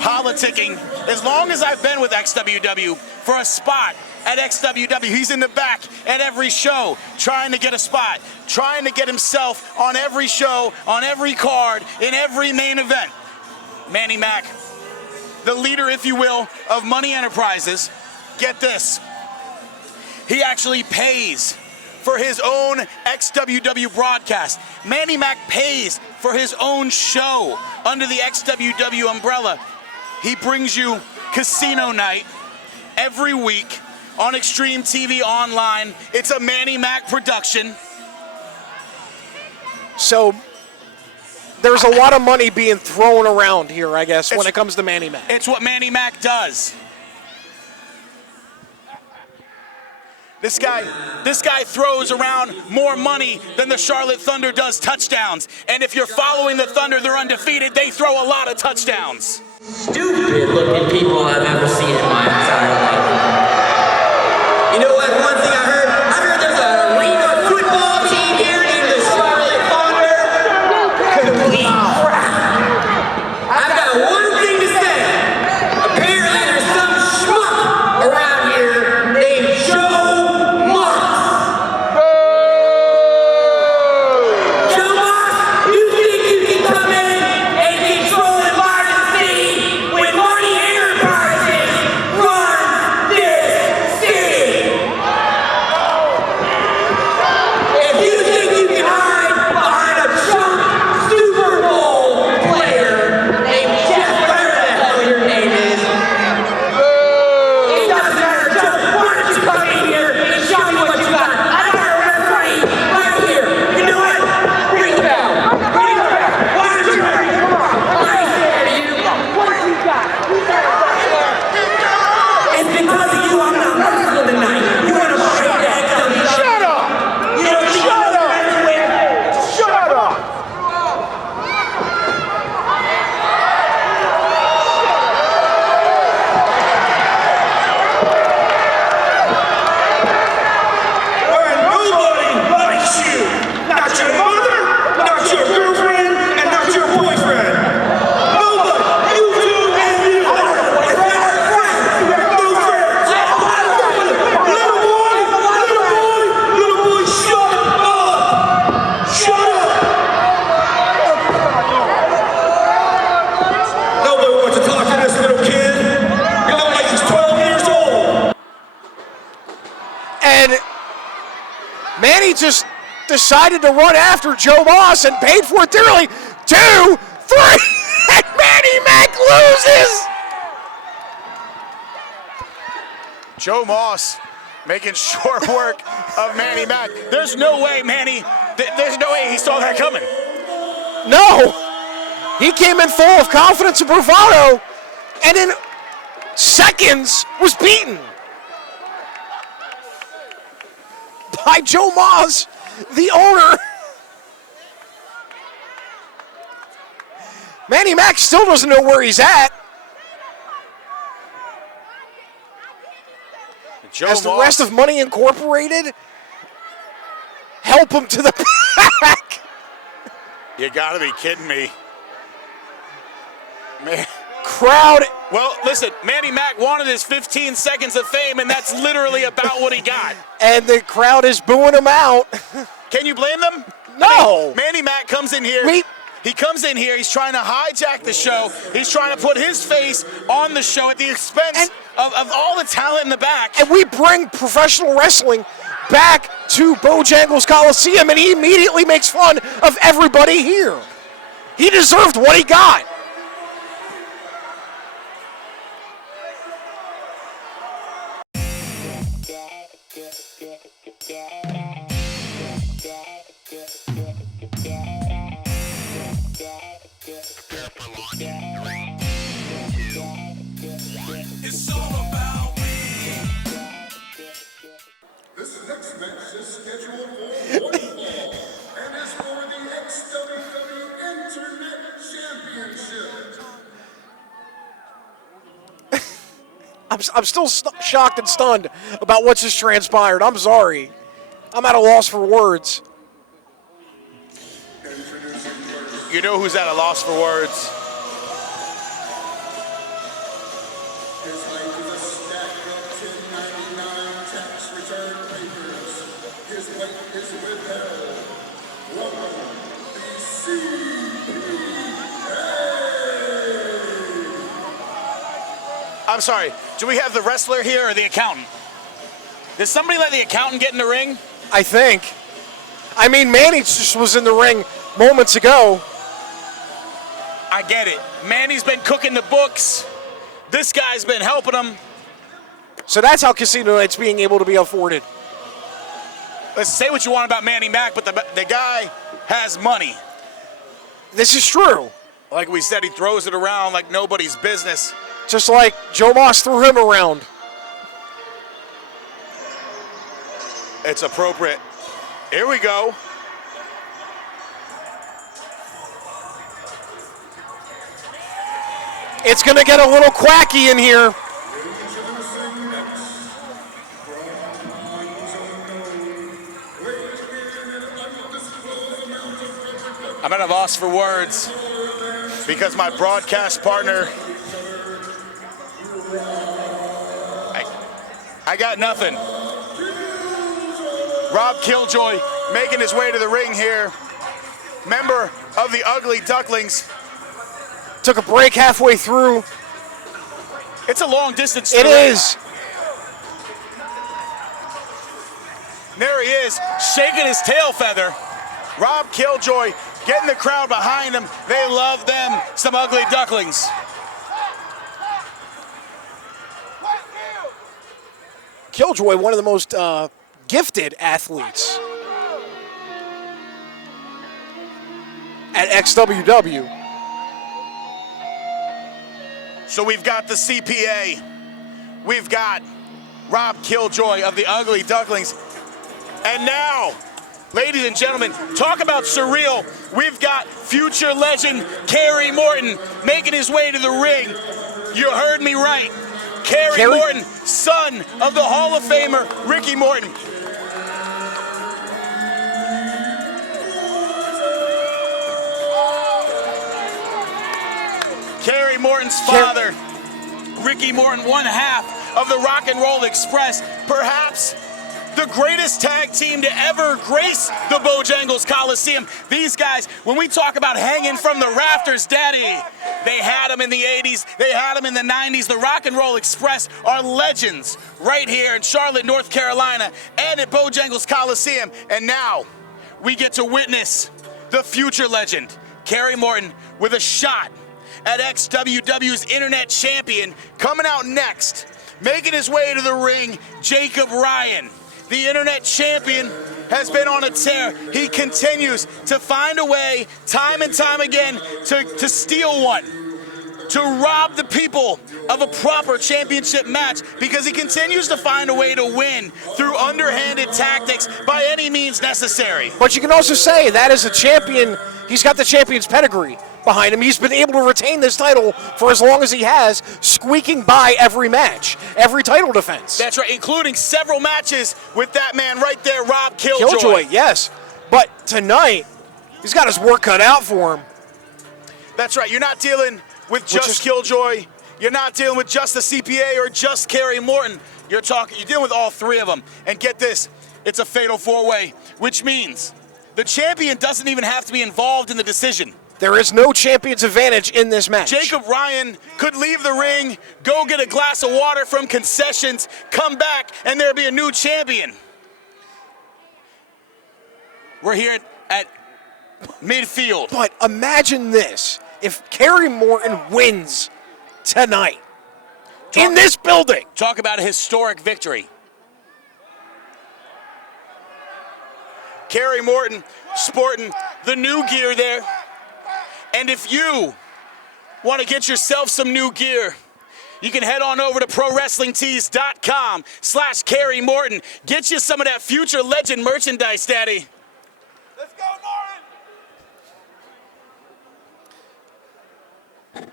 politicking as long as I've been with XWW for a spot at XWW. He's in the back at every show trying to get a spot, trying to get himself on every show, on every card, in every main event. Manny Mac, the leader, if you will, of Money Enterprises. Get this. He actually pays for his own XWW broadcast. Manny Mac pays for his own show under the XWW umbrella. He brings you Casino Night every week on Extreme TV Online. It's a Manny Mac production. So there's a lot of money being thrown around here, I guess, when it comes to Manny Mac. It's what Manny Mac does. This guy throws around more money than the Charlotte Thunder does touchdowns. And if you're following the Thunder, they're undefeated. They throw a lot of touchdowns. Stupid looking people I've ever seen in my entire life. You know what? One thing I heard there's an arena football team here named the Charlotte Thunder. Complete crap. I've got one thing to say. Apparently there's some schmuck around here named Joe Moss. Joe Moss, you think you can come in and control and bar the city when Money Enterprises runs this city? If you think you can hide behind a chump Super Bowl player named Jeff, whatever the hell your name is, it doesn't matter, Joe. Why don't you come in here and show me what you got? I got a referee right here. You know what? Ring the bell. Ring the bell. Why don't you ring it? Come on. I ain't scared of you. What you got? It's because of you I'm not wrestling tonight. You want to break the XWW? Shut up! You don't think you know wrestling with? Shut up! Where nobody likes you. Not your mother, not your girlfriend, and not your boyfriend. Nobody. You two and you. If you are friends, no friends. Little boy, shut up. Shut up. Nobody wants to talk to this little kid. You look like he's 12 years old. And Manny just decided to run after Joe Moss and paid for it dearly. 2, 3, and Manny Mac loses. Joe Moss making short work of Manny Mac. There's no way, Manny, there's no way he saw that coming. No, he came in full of confidence and bravado, and in seconds was beaten by Joe Moss, the owner. Manny Mac still doesn't know where he's at. Joe As the Moss, rest of Money Incorporated help him to the back. You gotta be kidding me. Man. Crowd. Well, listen, Manny Mac wanted his 15 seconds of fame, and that's literally about what he got. And the crowd is booing him out. Can you blame them? No. I mean, Manny Mac comes in here. He comes in here. He's trying to hijack the show. He's trying to put his face on the show at the expense of all the talent in the back. And we bring professional wrestling back to Bojangles Coliseum, and he immediately makes fun of everybody here. He deserved what he got. This next match is scheduled for one fall and is for the XWW Internet Championship. I'm still shocked and stunned about what's just transpired. I'm sorry. I'm at a loss for words. You know who's at a loss for words? His height is a stack of 1099 tax return papers. His weight is withheld. Welcome, the CPA. I'm sorry. Do we have the wrestler here or the accountant? Did somebody let the accountant get in the ring? I think. I mean, Manny just was in the ring moments ago. I get it. Manny's been cooking the books. This guy's been helping him. So that's how Casino Night's being able to be afforded. Let's say what you want about Manny Mac, but the guy has money. This is true. Like we said, he throws it around like nobody's business. Just like Joe Moss threw him around. It's appropriate. Here we go. It's going to get a little quacky in here. I'm at a loss for words because my broadcast partner, I got nothing. Rob Killjoy making his way to the ring here. Member of the Ugly Ducklings. Took a break halfway through. It's a long distance. It is. There he is, shaking his tail feather. Rob Killjoy getting the crowd behind him. They love them, some Ugly Ducklings. Killjoy, one of the most gifted athletes at XWW. So we've got the CPA. We've got Rob Killjoy of the Ugly Ducklings. And now, ladies and gentlemen, talk about surreal. We've got future legend Kerry Morton making his way to the ring. You heard me right. Kerry Morton, son of the Hall of Famer Ricky Morton. Kerry Morton's father, Ricky Morton, one half of the Rock and Roll Express, perhaps the greatest tag team to ever grace the Bojangles Coliseum. These guys, when we talk about hanging from the rafters, Daddy, they had them in the 80s, they had them in the 90s. The Rock and Roll Express are legends right here in Charlotte, North Carolina, and at Bojangles Coliseum. And now we get to witness the future legend, Kerry Morton, with a shot at XWW's Internet Champion. Coming out next, making his way to the ring, Jacob Ryan. The Internet Champion has been on a tear. He continues to find a way, time and time again, to steal one, to rob the people of a proper championship match, because he continues to find a way to win through underhanded tactics by any means necessary. But you can also say that as a champion, he's got the champion's pedigree behind him. He's been able to retain this title for as long as he has, squeaking by every match, every title defense. That's right, including several matches with that man right there, Rob Killjoy. Killjoy, yes. But tonight, he's got his work cut out for him. That's right. You're not dealing with just Killjoy. You're not dealing with just the CPA or just Kerry Morton. You're dealing with all three of them. And get this, it's a fatal four-way, which means the champion doesn't even have to be involved in the decision. There is no champion's advantage in this match. Jacob Ryan could leave the ring, go get a glass of water from concessions, come back, and there'd be a new champion. We're here at midfield. But imagine this. If Kerry Morton wins tonight in this building. Talk about a historic victory. Kerry Morton sporting the new gear there. And if you want to get yourself some new gear, you can head on over to ProWrestlingTees.com/Kerry Morton. Get you some of that future legend merchandise, Daddy. Let's go, Norton!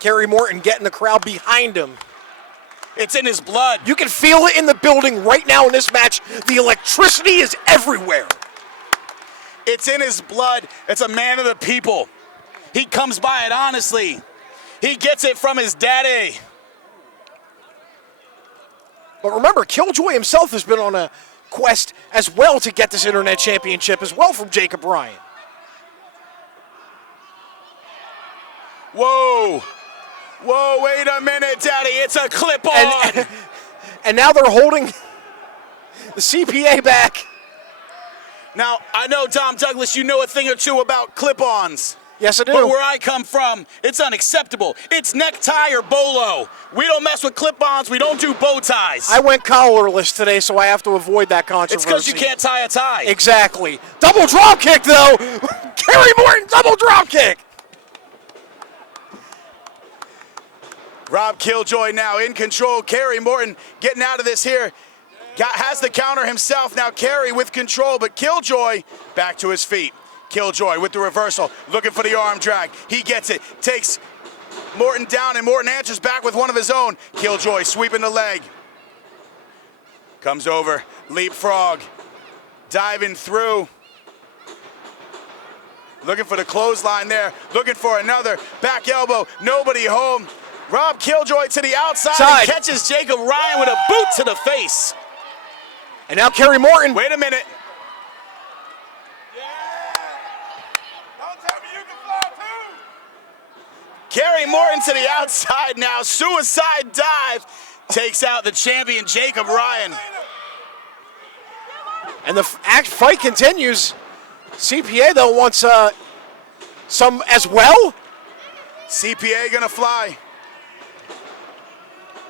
Kerry Morton getting the crowd behind him. It's in his blood. You can feel it in the building right now in this match. The electricity is everywhere. It's in his blood. It's a man of the people. He comes by it honestly. He gets it from his daddy. But remember, Killjoy himself has been on a quest as well to get this Internet Championship as well from Jacob Ryan. Whoa. Whoa, wait a minute, Daddy. It's a clip-on. And now they're holding the CPA back. Now, I know, Dom Douglas, you know a thing or two about clip-ons. Yes, I do. But where I come from, it's unacceptable. It's necktie or bolo. We don't mess with clip-ons. We don't do bow ties. I went collarless today, so I have to avoid that controversy. It's because you can't tie a tie. Exactly. Double drop kick, though. Kerry Morton, double drop kick. Rob Killjoy now in control. Kerry Morton getting out of this here. Has the counter himself. Now Kerry with control, but Killjoy back to his feet. Killjoy with the reversal, looking for the arm drag. He gets it, takes Morton down, and Morton answers back with one of his own. Killjoy sweeping the leg. Comes over, leapfrog, diving through. Looking for the clothesline there, looking for another back elbow, nobody home. Rob Killjoy to the outside and catches Jacob Ryan with a boot to the face. And now Kerry Morton. Wait a minute. Don't tell me you can fly too! Kerry Morton to the outside now. Suicide dive takes out the champion Jacob Ryan. And the fight continues. CPA, though, wants some as well. CPA gonna fly.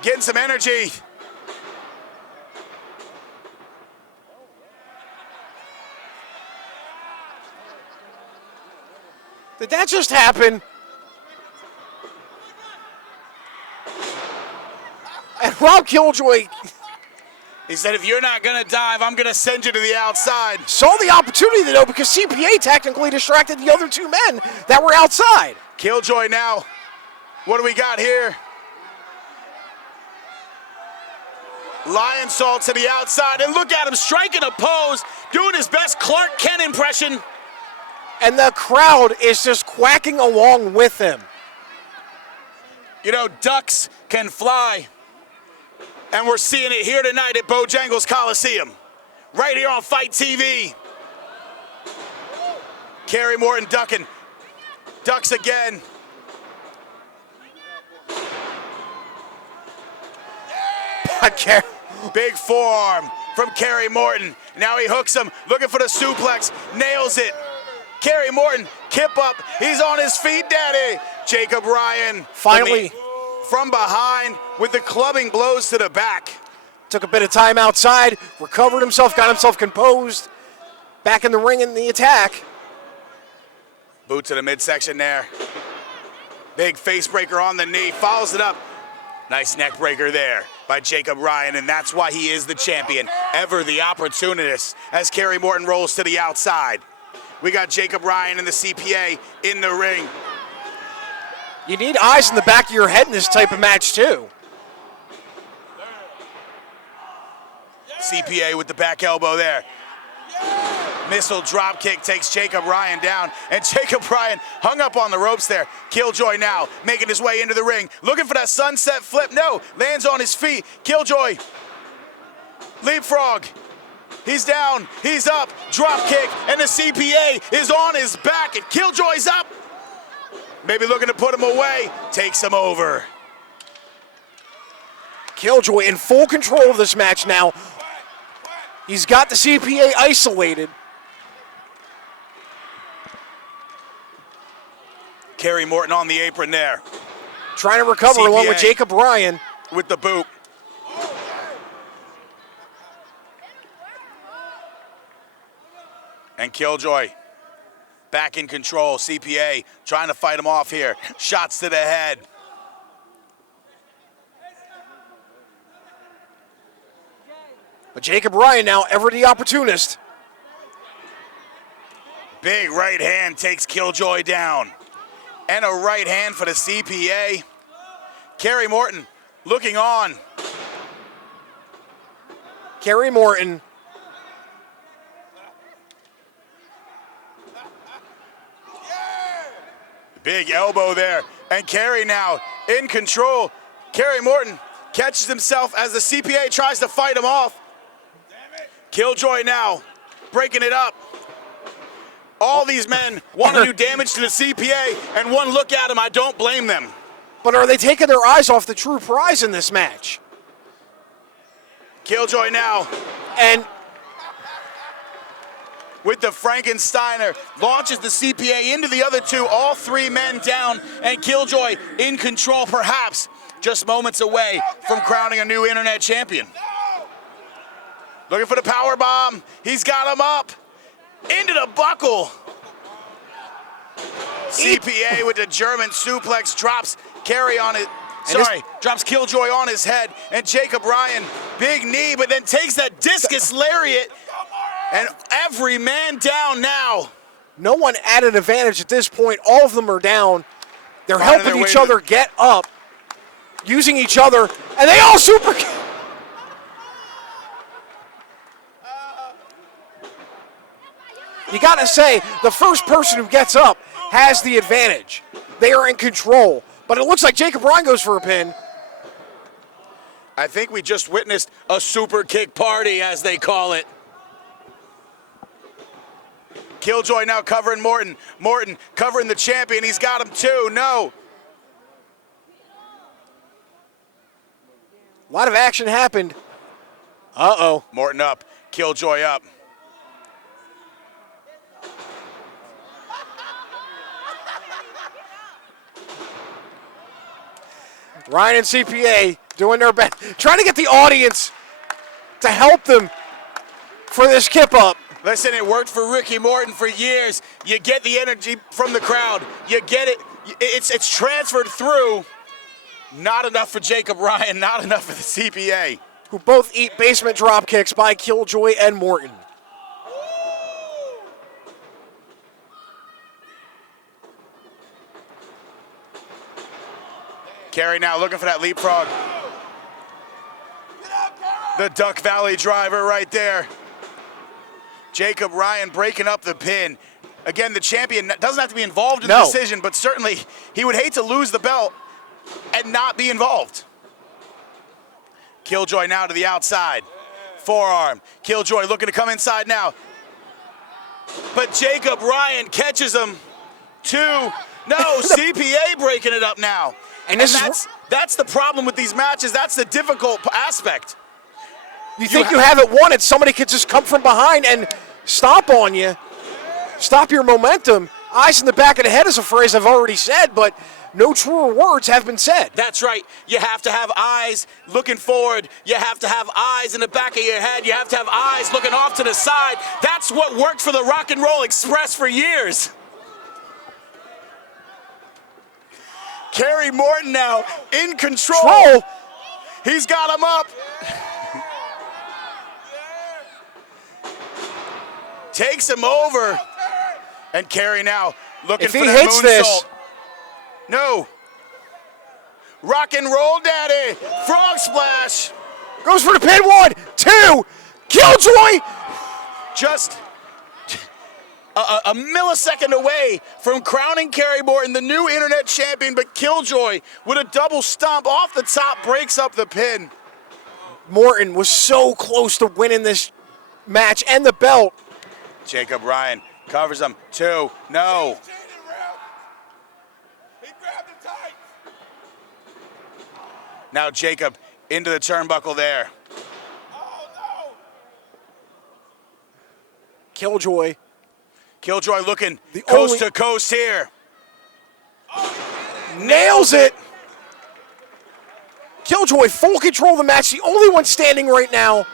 Getting some energy. Did that just happen? And Rob Killjoy He said, if you're not gonna dive, I'm gonna send you to the outside. saw the opportunity, though, because CPA technically distracted the other two men that were outside. Killjoy now. What do we got here? Lionsault to the outside, and look at him striking a pose, doing his best Clark Kent impression. And the crowd is just quacking along with him. You know, ducks can fly. And we're seeing it here tonight at Bojangles Coliseum. Right here on Fight TV. Kerry Morton ducking. Ducks again. Big forearm from Kerry Morton. Now he hooks him, looking for the suplex. Nails it. Kerry Morton, kip up. He's on his feet, Daddy. Jacob Ryan. Finally. From behind with the clubbing blows to the back. Took a bit of time outside, recovered himself, got himself composed. Back in the ring in the attack. Boot to the midsection there. Big face breaker on the knee, follows it up. Nice neck breaker there by Jacob Ryan, and that's why he is the champion, ever the opportunist, as Kerry Morton rolls to the outside. We got Jacob Ryan and the CPA in the ring. You need eyes in the back of your head in this type of match, too. CPA with the back elbow there. Missile drop kick takes Jacob Ryan down, and Jacob Ryan hung up on the ropes there. Killjoy now making his way into the ring, looking for that sunset flip. No, lands on his feet. Killjoy, leapfrog. He's down, he's up, drop kick, and the CPA is on his back, and Killjoy's up. Maybe looking to put him away, takes him over. Killjoy in full control of this match now. He's got the CPA isolated. Kerry Morton on the apron there Trying to recover along with CPA. Jacob Ryan. with the boot. And Killjoy back in control. CPA trying to fight him off here. Shots to the head. But Jacob Ryan now ever the opportunist. Big right hand takes Killjoy down. And a right hand for the CPA. Kerry Morton looking on. Kerry Morton. Big elbow there. And Kerry now in control. Kerry Morton catches himself as the CPA tries to fight him off. Killjoy now breaking it up. All these men want to do damage to the CPA, and one look at him, I don't blame them. But are they taking their eyes off the true prize in this match? Killjoy now And with the Frankensteiner, launches the CPA into the other two, all three men down, and Killjoy in control, perhaps just moments away from crowning a new internet champion. Looking for the power bomb. He's got him up into the buckle. CPA with the German suplex drops Kerry on it. Drops Killjoy on his head, and Jacob Ryan, big knee, but then takes that discus lariat, and every man down now. no one at an advantage at this point. All of them are down. They're Finding helping their each way other get up, using each other, and they all super. You gotta say, the first person who gets up has the advantage. They are in control. But it looks like Jacob Ryan goes for a pin. I think we just witnessed a super kick party, as they call it. Killjoy now covering Morton. Morton covering the champion. He's got him too. No. A lot of action happened. Uh-oh. Morton up. Killjoy up. Ryan and CPA doing their best, trying to get the audience to help them for this kip up. Listen, it worked for Ricky Morton for years. You get the energy from the crowd. You get it. It's transferred through. Not enough for Jacob Ryan. Not enough for the CPA. Who both eat basement drop kicks by Killjoy and Morton. Kerry now looking for that leapfrog. The Duck Valley driver right there. Jacob Ryan breaking up the pin. Again, the champion doesn't have to be involved in the decision, but certainly he would hate to lose the belt and not be involved. Killjoy now to the outside. Forearm. Killjoy looking to come inside now. But Jacob Ryan catches him. No, CPA breaking it up now. And that's the problem with these matches. That's the difficult aspect. You think you have it won, and somebody could just come from behind and stomp on you, stop your momentum. Eyes in the back of the head is a phrase I've already said, but no truer words have been said. That's right. You have to have eyes looking forward. You have to have eyes in the back of your head. You have to have eyes looking off to the side. That's what worked for the Rock and Roll Express for years. Kerry Morton now in control. He's got him up. Takes him over. And Kerry now looking for that moonsault. If he hits this. No. Rock and roll, daddy. Frog splash. Goes for the pin. 1, 2. Killjoy! Just a millisecond away from crowning Kerry Morton the new internet champion, but Killjoy with a double stomp off the top breaks up the pin. Morton was so close to winning this match and the belt. Jacob Ryan covers him. 2, no. Cheated, ref. He grabbed the tights. Now Jacob into the turnbuckle there. Oh, no. Killjoy. Killjoy looking The coast only- to coast here. Nails it. Killjoy full control of the match. The only one standing right now.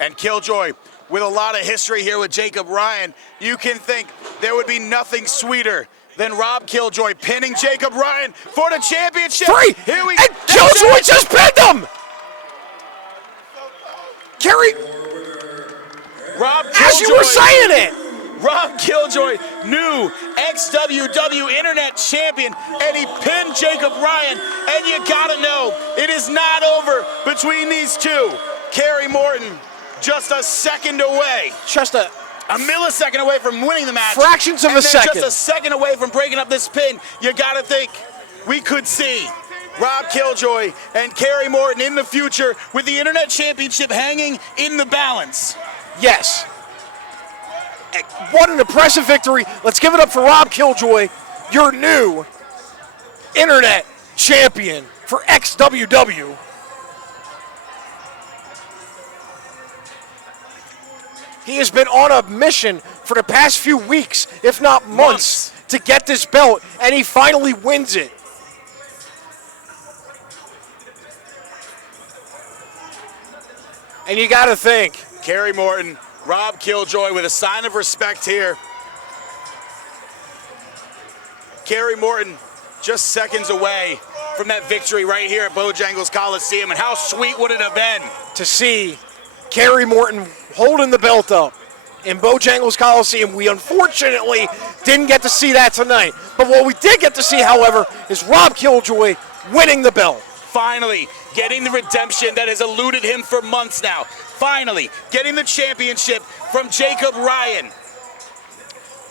And Killjoy with a lot of history here with Jacob Ryan. You can think there would be nothing sweeter than Rob Killjoy pinning Jacob Ryan for the championship. 3. Here we And Killjoy just pinned him. Kerry, Rob as you were saying it. Rob Killjoy, new XWW Internet Champion, and he pinned Jacob Ryan. And you gotta know, it is not over between these two. Kerry Morton, just a second away, Just a a millisecond away from winning the match. Fractions of and a then second. Just a second away from breaking up this pin. You gotta think we could see Rob Killjoy and Kerry Morton in the future with the Internet Championship hanging in the balance. yes. What an impressive victory. Let's give it up for Rob Killjoy, your new internet champion for XWW. He has been on a mission for the past few weeks, if not months, to get this belt, and he finally wins it. And you got to think, Kerry Morton, Rob Killjoy with a sign of respect here. Kerry Morton just seconds away from that victory right here at Bojangles Coliseum, and how sweet would it have been? to see Kerry Morton holding the belt up in Bojangles Coliseum. We unfortunately didn't get to see that tonight. But what we did get to see, however, is Rob Killjoy winning the belt. Finally getting the redemption that has eluded him for months now. Finally getting the championship from Jacob Ryan.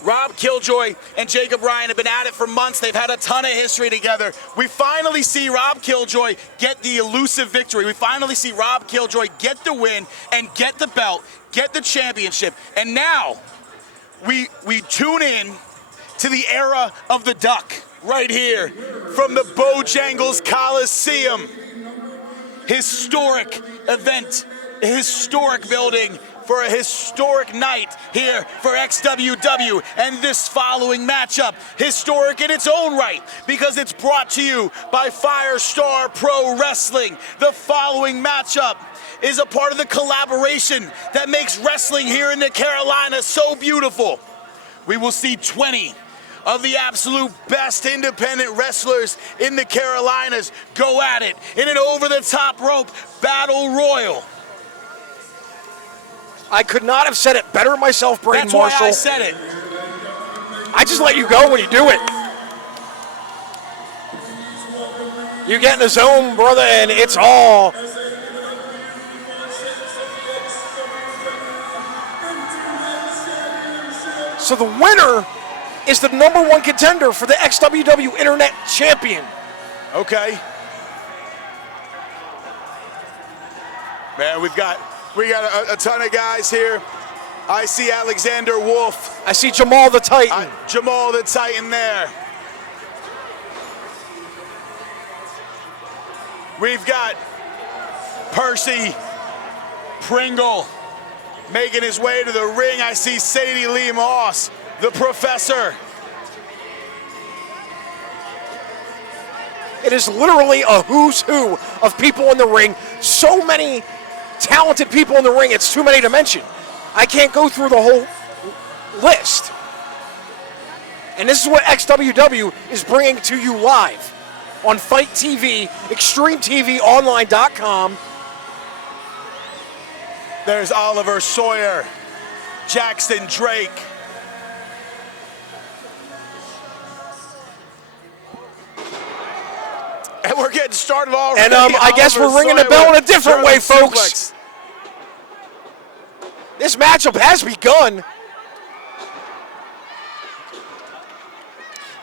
Rob Killjoy and Jacob Ryan have been at it for months. They've had a ton of history together. We finally see Rob Killjoy get the elusive victory. We finally see Rob Killjoy get the win and get the belt, get the championship. And now we tune in to the era of the Duck right here from the Bojangles Coliseum. Historic event, a historic building for a historic night here for XWW, and this following matchup, historic in its own right because it's brought to you by Firestar Pro Wrestling. The following matchup is a part of the collaboration that makes wrestling here in the Carolinas so beautiful. We will see 20 of the absolute best independent wrestlers in the Carolinas go at it in an over-the-top rope battle royal. I could not have said it better myself, Braden That's Marshall. why I said it. I just let you go when you do it. You get in the zone, brother, and it's all. So the winner is the #1 contender for the XWW Internet Champion. Okay. Man, we got a ton of guys here. I see Alexander Wolf, I see Jamal the Titan. Jamal the Titan there. We've got Percy Pringle making his way to the ring. I see Sadie Lee Moss, the Professor. It is literally a who's who of people in the ring. So many talented people in the ring, it's too many to mention. I can't go through the whole list. And this is what XWW is bringing to you live on Fight TV, ExtremeTVOnline.com. There's Oliver Sawyer, Jackson Drake. And we're getting started already. And I guess Oliver we're ringing the Sawyer bell in a with different way, German folks. suplex. This matchup has begun.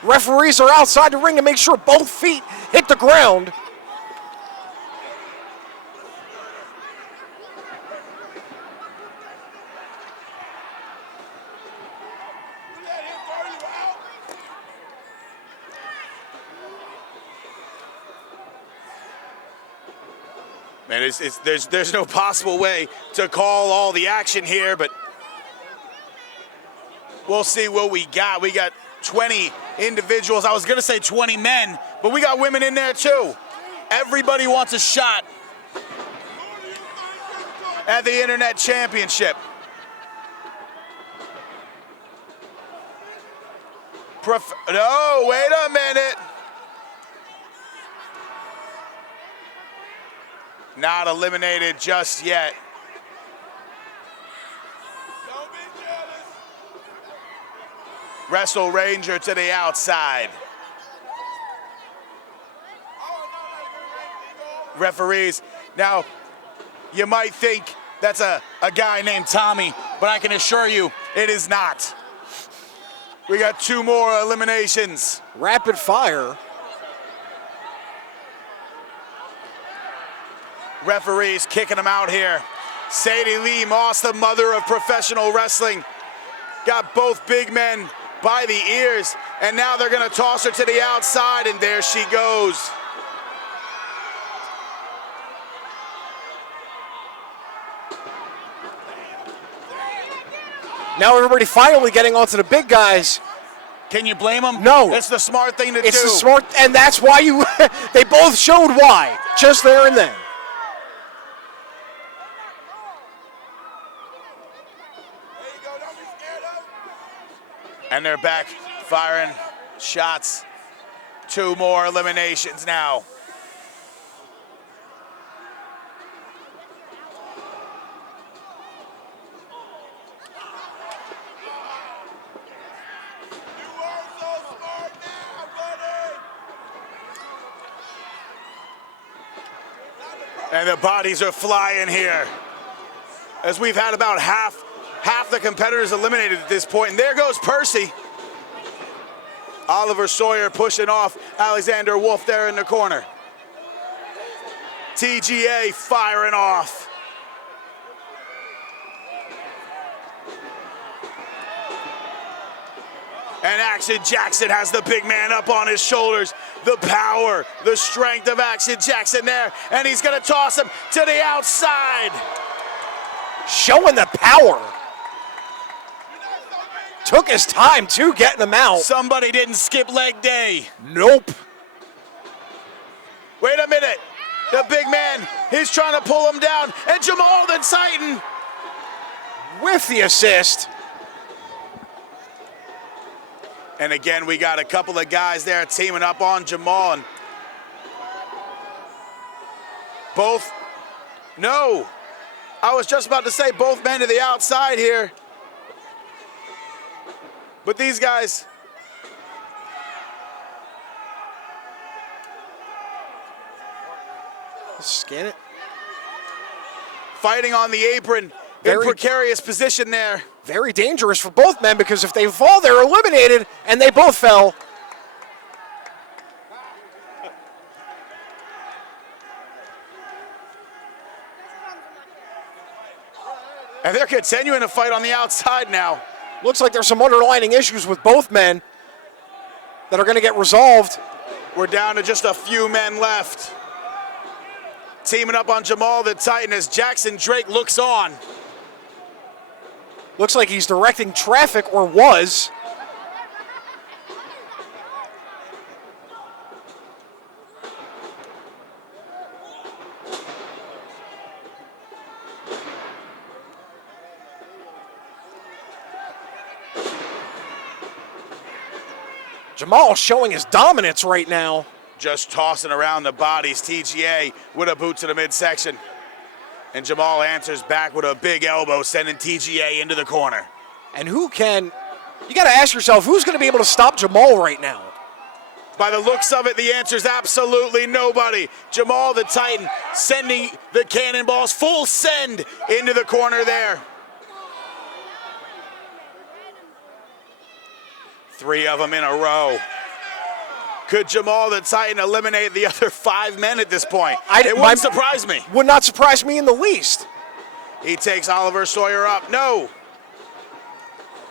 Referees are outside the ring to make sure both feet hit the ground. Let him throw you out. Man, there's no possible way to call all the action here, but we'll see what we got. We got 20 individuals. I was going to say 20 men, but we got women in there too. Everybody wants a shot at the Internet Championship. No, wait a minute. Not eliminated just yet. Don't be jealous. Wrestle Ranger to the outside. Referees. Now, you might think that's a guy named Tommy, but I can assure you it is not. We got 2 more eliminations. Rapid fire. Referees kicking them out here. Sadie Lee Moss, the mother of professional wrestling, got both big men by the ears, and now they're gonna toss her to the outside, and there she goes. Now everybody finally getting onto the big guys. Can you blame them? No. It's the smart thing to do. It's the smart, and that's why you, they both showed why, just there and then. There you go. Don't be scared of. And they're back firing shots. 2 more eliminations now. You are so smart now, buddy. And the bodies are flying here. As we've had about half the competitors eliminated at this point. And there goes Percy. Oliver Sawyer pushing off Alexander Wolf there in the corner. TGA firing off. And Action Jackson has the big man up on his shoulders. The power, the strength of Action Jackson there. And he's gonna toss him to the outside. Showing the power. Took his time too getting them out. Somebody didn't skip leg day. Nope. Wait a minute. The big man, he's trying to pull him down. And Jamal the Titan. With the assist. And again, we got a couple of guys there teaming up on Jamal. And both, no. I was just about to say both men to the outside here. But these guys, Scan it. fighting on the apron in Very- precarious position there. Very dangerous for both men because if they fall, they're eliminated, and they both fell. And they're continuing to fight on the outside now. Looks like there's some underlining issues with both men that are going to get resolved. We're down to just a few men left. Teaming up on Jamal the Titan as Jackson Drake looks on. Looks like he's directing traffic, or was. Jamal showing his dominance right now. Just tossing around the bodies. TGA with a boot to the midsection. And Jamal answers back with a big elbow, sending TGA into the corner. And who can, you got to ask yourself, who's going to be able to stop Jamal right now? By the looks of it, the answer is absolutely nobody. Jamal the Titan sending the cannonballs full send into the corner there. 3 of them in a row. Could Jamal the Titan eliminate the other 5 men at this point? It wouldn't surprise me. Would not surprise me in the least. He takes Oliver Sawyer up. No.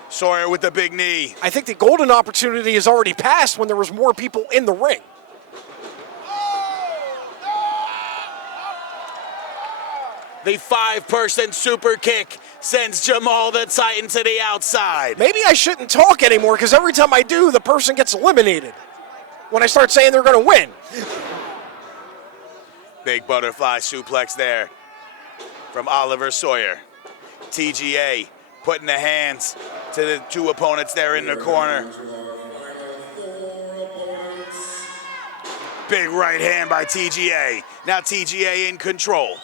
Sawyer with the big knee. I think the golden opportunity has already passed when there was more people in the ring. The 5-person super kick sends Jamal the Titan to the outside. Maybe I shouldn't talk anymore because every time I do, the person gets eliminated when I start saying they're going to win. Big butterfly suplex there from Oliver Sawyer. TGA putting the hands to the 2 opponents there in the corner. Big right hand by TGA. Now TGA in control.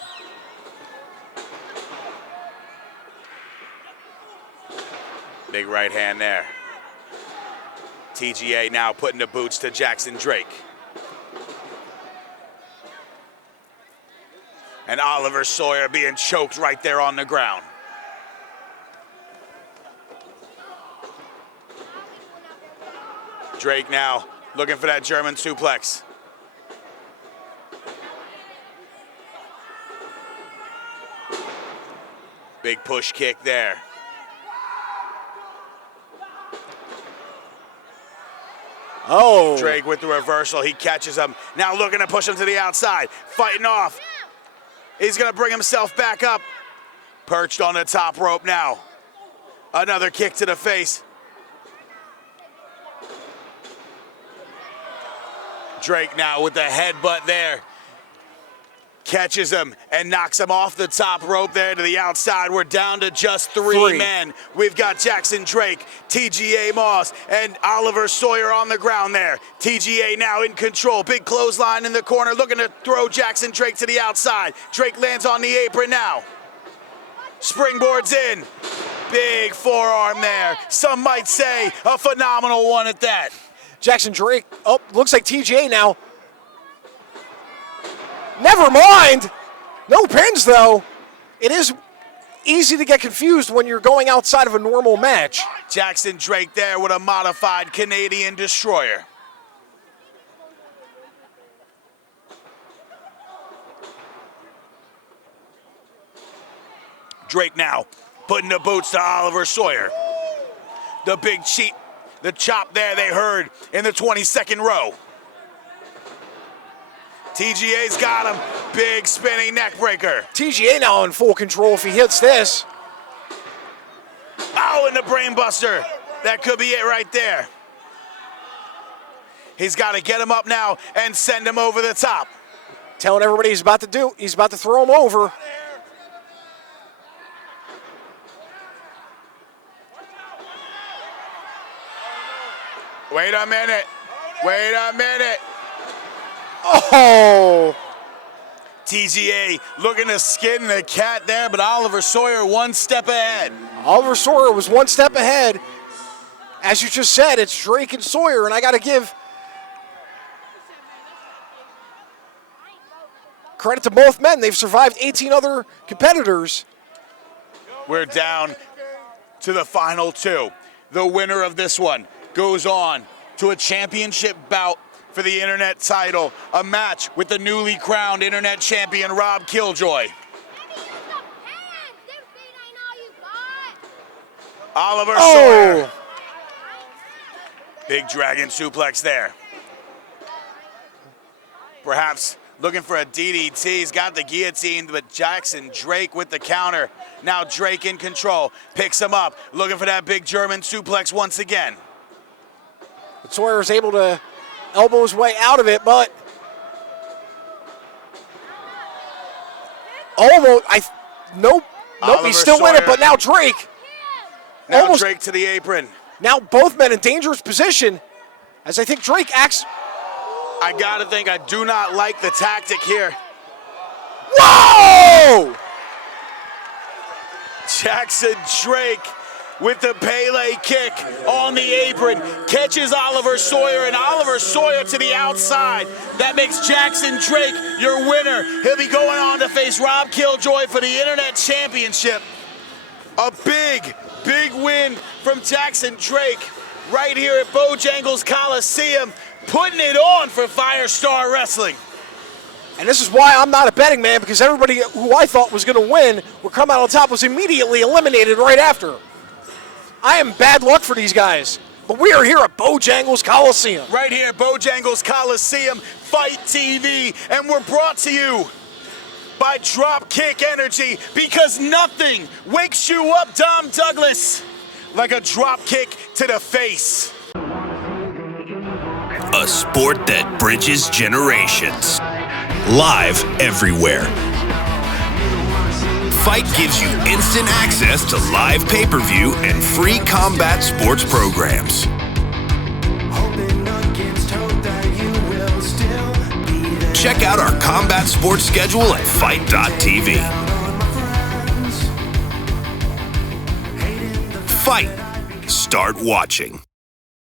Big right hand there. TGA now putting the boots to Jackson Drake. And Oliver Sawyer being choked right there on the ground. Drake now looking for that German suplex. Big push kick there. Oh. Drake with the reversal. He catches him. Now looking to push him to the outside. Fighting off. He's going to bring himself back up. Perched on the top rope now. Another kick to the face. Drake now with the headbutt there. Catches him and knocks him off the top rope there to the outside. We're down to just 3 men. We've got Jackson Drake, TGA Moss, and Oliver Sawyer on the ground there. TGA now in control. Big clothesline in the corner, looking to throw Jackson Drake to the outside. Drake lands on the apron now. Springboards in. Big forearm there. Some might say a phenomenal one at that. Jackson Drake. Oh, looks like TGA now. Never mind. No pins, though. It is easy to get confused when you're going outside of a normal match. Jackson Drake there with a modified Canadian Destroyer. Drake now putting the boots to Oliver Sawyer. The big cheat, the chop there they heard in the 22nd row. TGA's got him. Big spinning neck breaker. TGA now in full control if he hits this. Oh, and the brain buster. That could be it right there. He's got to get him up now and send him over the top. Telling everybody he's about to do. He's about to throw him over. Wait a minute. Wait a minute. Oh! TGA looking to skin the cat there, but Oliver Sawyer 1 step ahead. Oliver Sawyer was 1 step ahead. As you just said, it's Drake and Sawyer, and I got to give credit to both men. They've survived 18 other competitors. We're down to the final 2. The winner of this one goes on to a championship bout for the Internet title, a match with the newly crowned Internet champion Rob Killjoy. Oliver Sawyer. Big dragon suplex there. Perhaps looking for a DDT. He's got the guillotine, but Jackson Drake with the counter. Now Drake in control. Picks him up. Looking for that big German suplex once again. But Sawyer is able to elbow his way out of it, but almost, nope, he's still in it, but now Drake. Now almost, Drake to the apron. Now both men in dangerous position, as I think Drake acts. I gotta think, I do not like the tactic here. Whoa! Jackson Drake with the Pele kick on the apron, catches Oliver Sawyer, and Oliver Sawyer to the outside. That makes Jackson Drake your winner. He'll be going on to face Rob Killjoy for the Internet Championship. A big, big win from Jackson Drake. right here at Bojangles Coliseum, putting it on for Firestar Wrestling. And this is why I'm not a betting man, because everybody who I thought was going to win or come out on top was immediately eliminated right after. I am bad luck for these guys. But we are here at Bojangles Coliseum. Right here at Bojangles Coliseum, Fight TV, and we're brought to you by Dropkick Energy, because nothing wakes you up, Dom Douglas, like a drop kick to the face. A sport that bridges generations. Live everywhere. Fight gives you instant access to live pay-per-view and free combat sports programs. Check out our combat sports schedule at fight.tv. Fight. Start watching.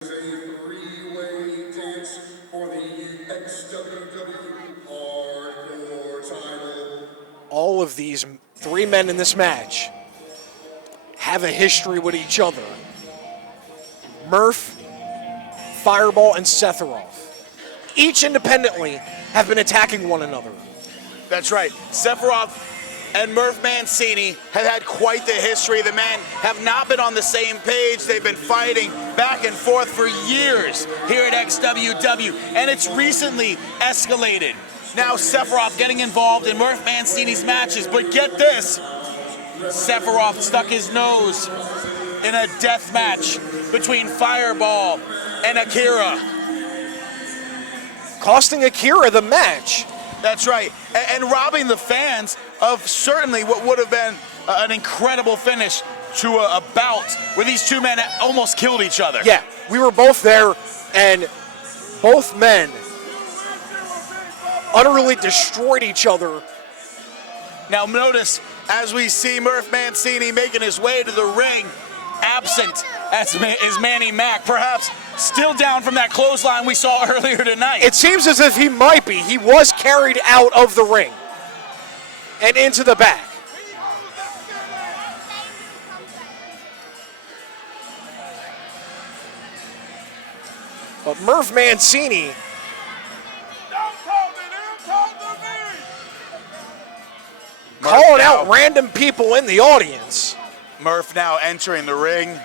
A three-way dance for the XWW Hardcore title. All of these three men in this match have a history with each other. Murph, Fireball, and Sephiroth. Each independently have been attacking one another. That's right. Sephiroth and Murph Mancini have had quite the history. The men have not been on the same page. They've been fighting back and forth for years here at XWW, and it's recently escalated. Now Sephiroth getting involved in Murph Mancini's matches, but get this, Sephiroth stuck his nose in a death match between Fireball and Akira. Costing Akira the match. That's right, and robbing the fans of certainly what would have been an incredible finish to a bout where these two men almost killed each other. Yeah, we were both there, and both men utterly destroyed each other. Now notice, as we see Murph Mancini making his way to the ring, absent as is Manny Mac, perhaps still down from that clothesline we saw earlier tonight. It seems as if he might be. He was carried out of the ring and into the back. But Murph Mancini calling out random people in the audience. Murph now entering the ring.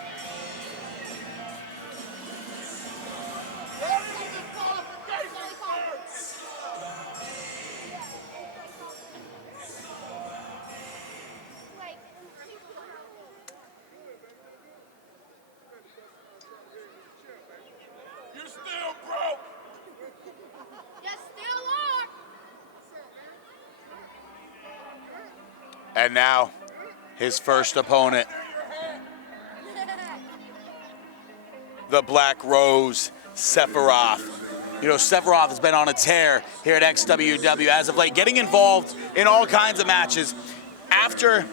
You still broke. You still are. And now, his first opponent, the Black Rose, Sephiroth. You know, Sephiroth has been on a tear here at XWW as of late, getting involved in all kinds of matches. After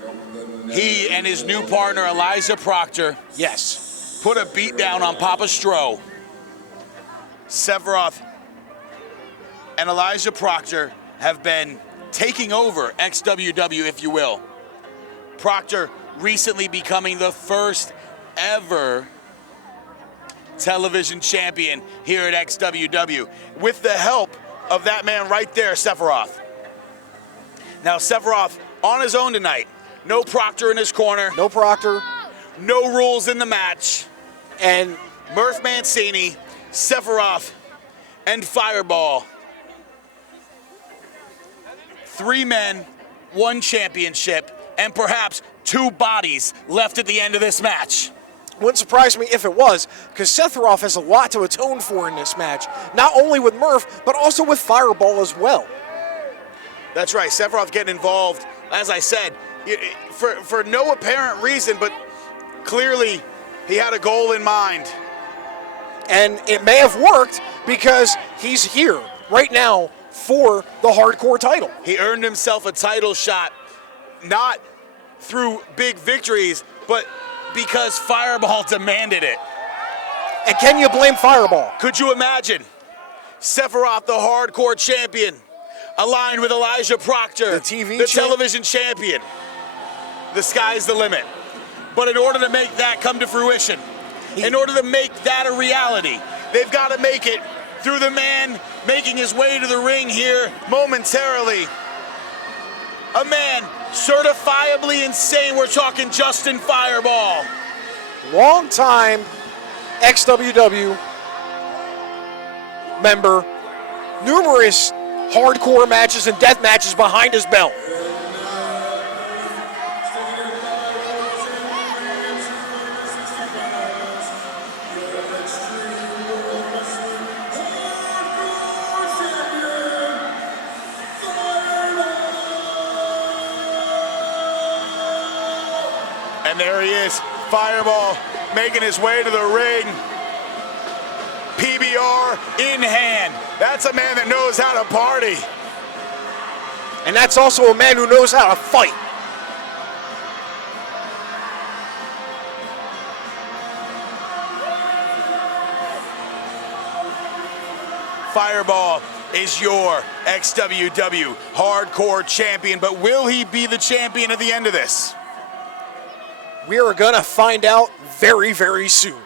he and his new partner, Elijah Proctor, Yes. put a beat down on Papa Stro, Sephiroth and Elijah Proctor have been taking over XWW, if you will. Proctor recently becoming the first ever television champion here at XWW with the help of that man right there, Sephiroth. Now Sephiroth on his own tonight. No Proctor in his corner. No Proctor. No rules in the match. And Murph Mancini, Sephiroth, and Fireball. 3 men, 1 championship, and perhaps 2 bodies left at the end of this match. wouldn't surprise me if it was, because Sephiroth has a lot to atone for in this match, not only with Murph, but also with Fireball as well. That's right, Sephiroth getting involved, as I said, for no apparent reason, but clearly he had a goal in mind. And it may have worked because he's here right now for the hardcore title. He earned himself a title shot, not through big victories, but because Fireball demanded it. And can you blame Fireball? Could you imagine Sephiroth, the hardcore champion, aligned with Elijah Proctor, the television champion? The sky's the limit. But in order to make that come to fruition, in order to make that a reality. They've got to make it through the man making his way to the ring here momentarily. A man certifiably insane. We're talking Justin Fireball. Long-time XWW member, numerous hardcore matches and death matches behind his belt. And there he is, Fireball, making his way to the ring. PBR in hand. That's a man that knows how to party. And that's also a man who knows how to fight. Fireball is your XWW Hardcore Champion, but will he be the champion at the end of this? We are going to find out very, very soon.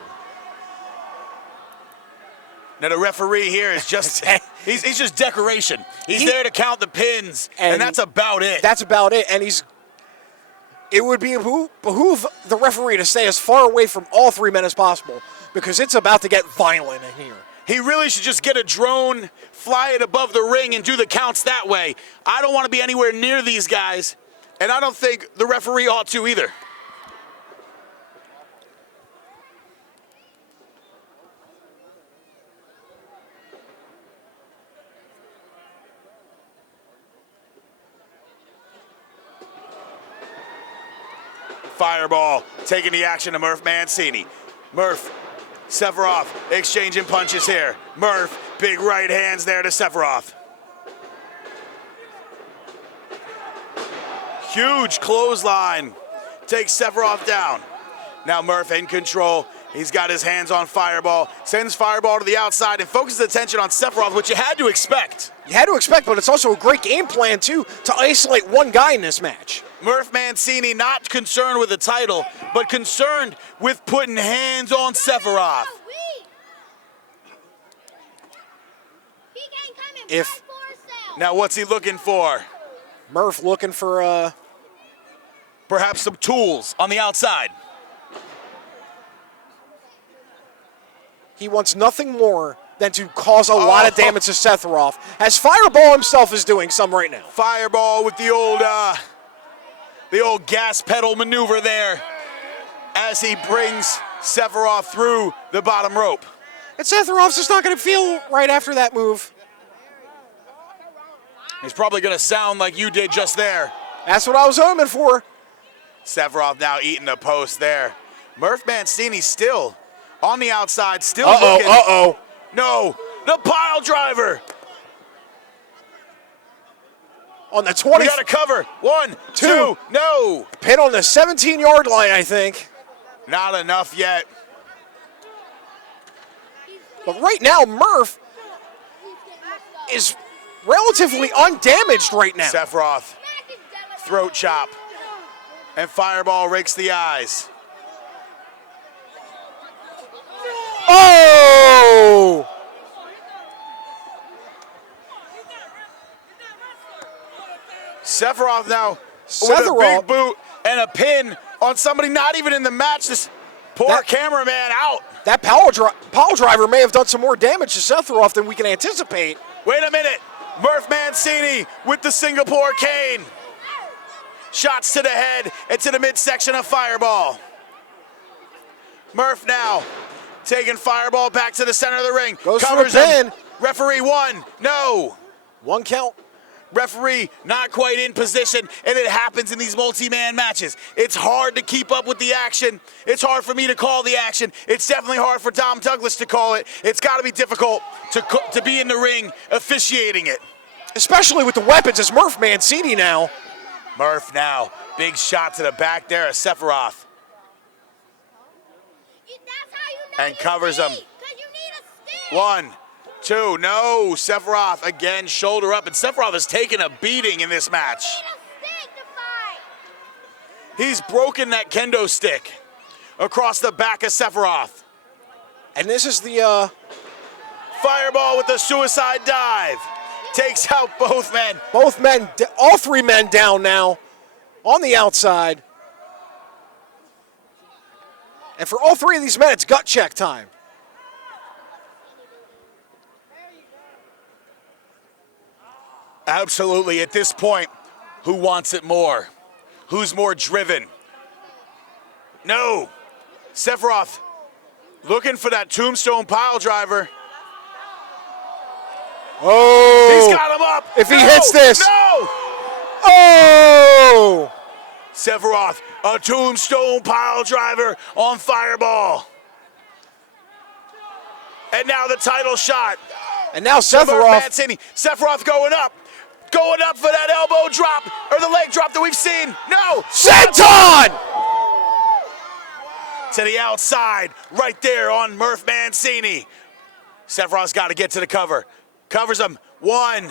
Now the referee here is just, he's just decoration. He's there to count the pins, and that's about it. That's about it, and it would behoove the referee to stay as far away from all three men as possible, because it's about to get violent in here. He really should just get a drone, fly it above the ring, and do the counts that way. I don't want to be anywhere near these guys, and I don't think the referee ought to either. Fireball taking the action to Murph Mancini. Murph, Sephiroth exchanging punches here. Murph, big right hands there to Sephiroth. Huge clothesline takes Sephiroth down. Now Murph in control. He's got his hands on Fireball, sends Fireball to the outside and focuses attention on Sephiroth, which you had to expect. You had to expect, but it's also a great game plan, too, to isolate one guy in this match. Murph Mancini not concerned with the title, but concerned with putting hands on Sephiroth. Now what's he looking for? Murph looking for, perhaps some tools on the outside. He wants nothing more than to cause a lot of damage to Sephiroth, as Fireball himself is doing some right now. Fireball with the old gas pedal maneuver there as he brings Sephiroth through the bottom rope. And Sephiroth's just not going to feel right after that move. He's probably going to sound like you did just there. That's what I was hoping for. Sephiroth now eating the post there. Murph Mancini still on the outside, still looking. No, the pile driver. On the 20. We got to cover. 1, 2, no. Pin on the 17-yard line, I think. Not enough yet. But right now, Murph is relatively undamaged right now. Sephiroth, throat chop. And Fireball rakes the eyes. Oh! Sephiroth now with a big boot and a pin on somebody not even in the match. This poor cameraman out. That pile driver may have done some more damage to Sephiroth than we can anticipate. Wait a minute. Murph Mancini with the Singapore cane. Shots to the head and to the midsection of Fireball. Murph now taking Fireball back to the center of the ring. Goes for a pin. Referee 1, no. 1 count. Referee not quite in position, and it happens in these multi-man matches. It's hard to keep up with the action. It's hard for me to call the action. It's definitely hard for Dom Douglas to call it. It's got to be difficult to be in the ring officiating it. Especially with the weapons as Murph Mancini now. Murph now, big shot to the back there of Sephiroth. And covers him. 1, 2, no. Sephiroth again, shoulder up, and Sephiroth has taken a beating in this match. He's broken that kendo stick across the back of Sephiroth. And this is the Fireball with the suicide dive. Takes out both men. both men, all three men down now on the outside. And for all three of these men, it's gut check time. Absolutely. At this point, who wants it more? Who's more driven? No. Sephiroth looking for that tombstone pile driver. Oh! He's got him up. If he No! hits this. No! Oh! Sephiroth, a tombstone pile driver on Fireball. And now the title shot. And now Murph Sephiroth. Mancini. Sephiroth going up for that elbow drop or the leg drop that we've seen. No! Senton! To the outside, right there on Murph Mancini. Sephiroth's got to get to the cover. Covers him. 1,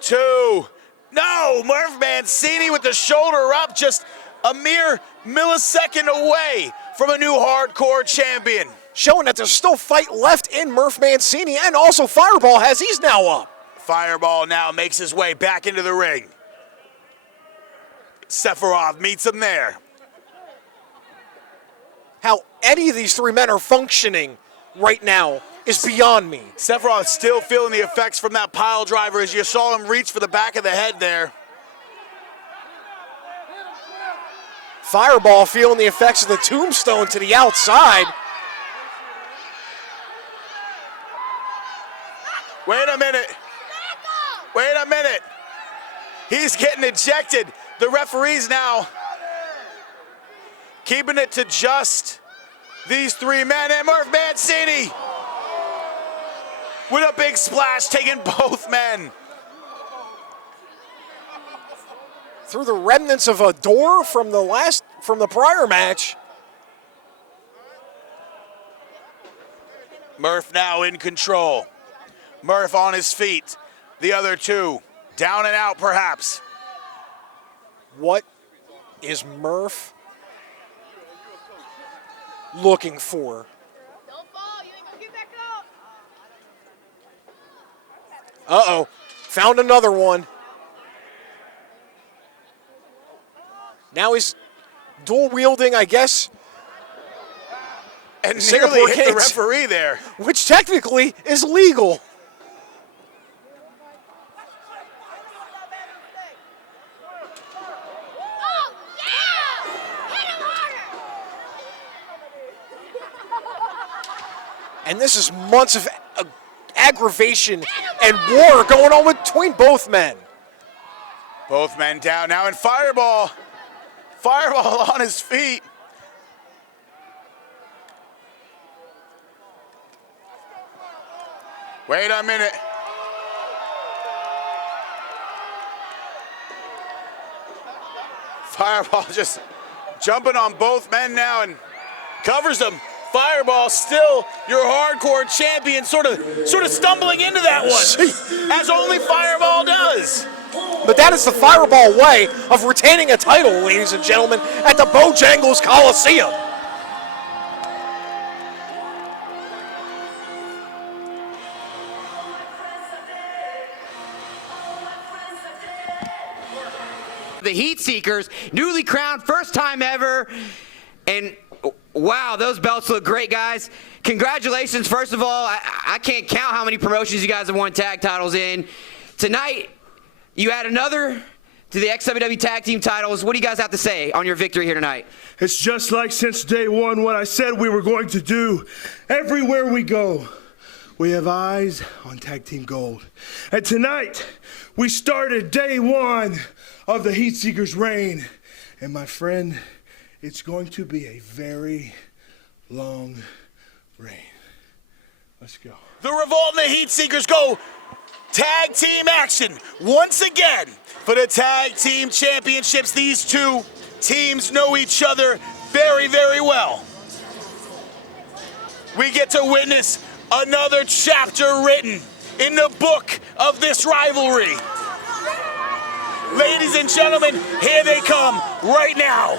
2. No! Murph Mancini with the shoulder up, just a mere millisecond away from a new hardcore champion. Showing that there's still fight left in Murph Mancini, and also Fireball has he's now up. Fireball now makes his way back into the ring. Sephiroth meets him there. How any of these three men are functioning right now is beyond me. Sephiroth still feeling the effects from that pile driver as you saw him reach for the back of the head there. Fireball feeling the effects of the tombstone to the outside. Wait a minute. Wait a minute. He's getting ejected. The referee's now keeping it to just these three men. And Murph Mancini with a big splash, taking both men. Through the remnants of a door from the prior match. Murph now in control. Murph on his feet. The other two down and out perhaps. What is Murph looking for? Don't fall. You ain't gonna get back up. Uh-oh. Found another one. Now he's dual wielding, I guess, And Singapore nearly hit the Kings. referee there. which technically is legal. Oh, yeah! Hit him harder! And this is months of aggravation and war going on between both men. Both men down now, and Fireball on his feet. Wait a minute. Fireball just jumping on both men now and covers them. Fireball still your hardcore champion, sort of stumbling into that one, as only Fireball does. But that is the Fireball way of retaining a title, ladies and gentlemen, at the Bojangles Coliseum. The Heat Seekers, newly crowned, first time ever. And wow, those belts look great, guys. Congratulations, first of all. I can't count how many promotions you guys have won tag titles in. Tonight, you add another to the XWW Tag Team titles. What do you guys have to say on your victory here tonight? It's just like since day one what I said we were going to do. Everywhere we go, we have eyes on Tag Team Gold. And tonight, we started day one of the Heat Seekers' reign. And my friend, it's going to be a very long reign. Let's go. The Revolt and the Heat Seekers go tag team action once again for the tag team championships. These two teams know each other very, very well. We get to witness another chapter written in the book of this rivalry. Ladies and gentlemen, here they come right now.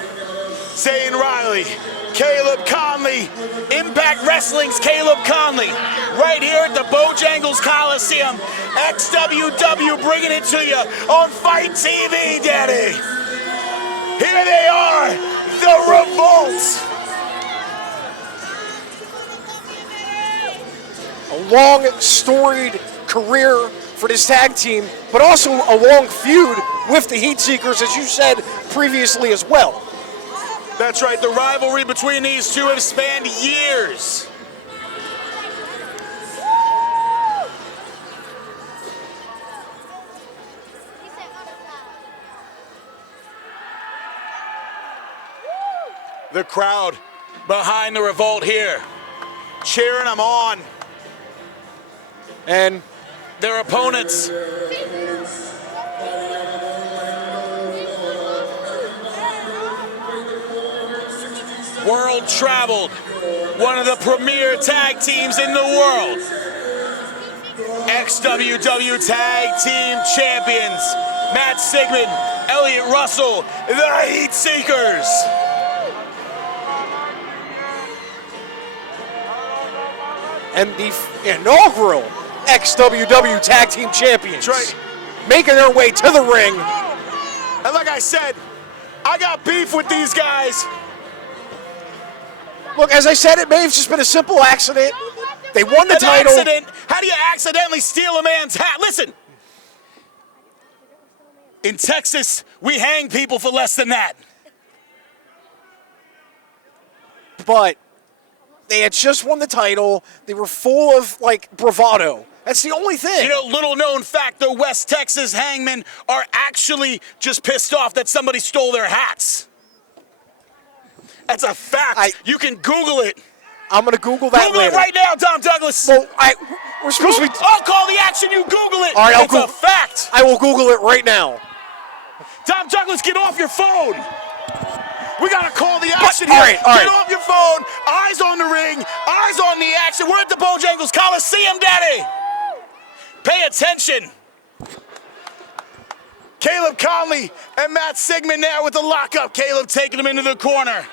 Zane Riley, Caleb Conley, Impact Wrestling's Caleb Conley, right here at the Bojangles Coliseum. XWW bringing it to you on Fight TV, Daddy. Here they are, the Revolt. A long, storied career for this tag team, but also a long feud with the Heat Seekers, as you said previously as well. That's right, the rivalry between these two have spanned years. The crowd behind the Revolt here, cheering them on. And their opponents. World traveled, one of the premier tag teams in the world. XWW Tag Team Champions, Matt Sigmund, Elliot Russell, the Heat Seekers. And the inaugural XWW Tag Team Champions. That's right. Making their way to the ring. And like I said, I got beef with these guys. Look, as I said, it may have just been a simple accident. They won the An title. Accident? How do you accidentally steal a man's hat? Listen, in Texas, we hang people for less than that. But they had just won the title. They were full of, like, bravado. That's the only thing. You know, little known fact, the West Texas hangmen are actually just pissed off that somebody stole their hats. That's a fact. You can Google it. I'm going to Google that Google later. it right now, Dom Douglas. Well, we're supposed to be... I'll call the action, you Google it. All right, it's a fact. I will Google it right now. Dom Douglas, get off your phone. We got to call the action all here. right, all Get right. off your phone. Eyes on the ring. Eyes on the action. We're at the Bojangles Coliseum, Daddy. Pay attention. Caleb Conley and Matt Sigmund there with the lockup. Caleb taking him into the corner.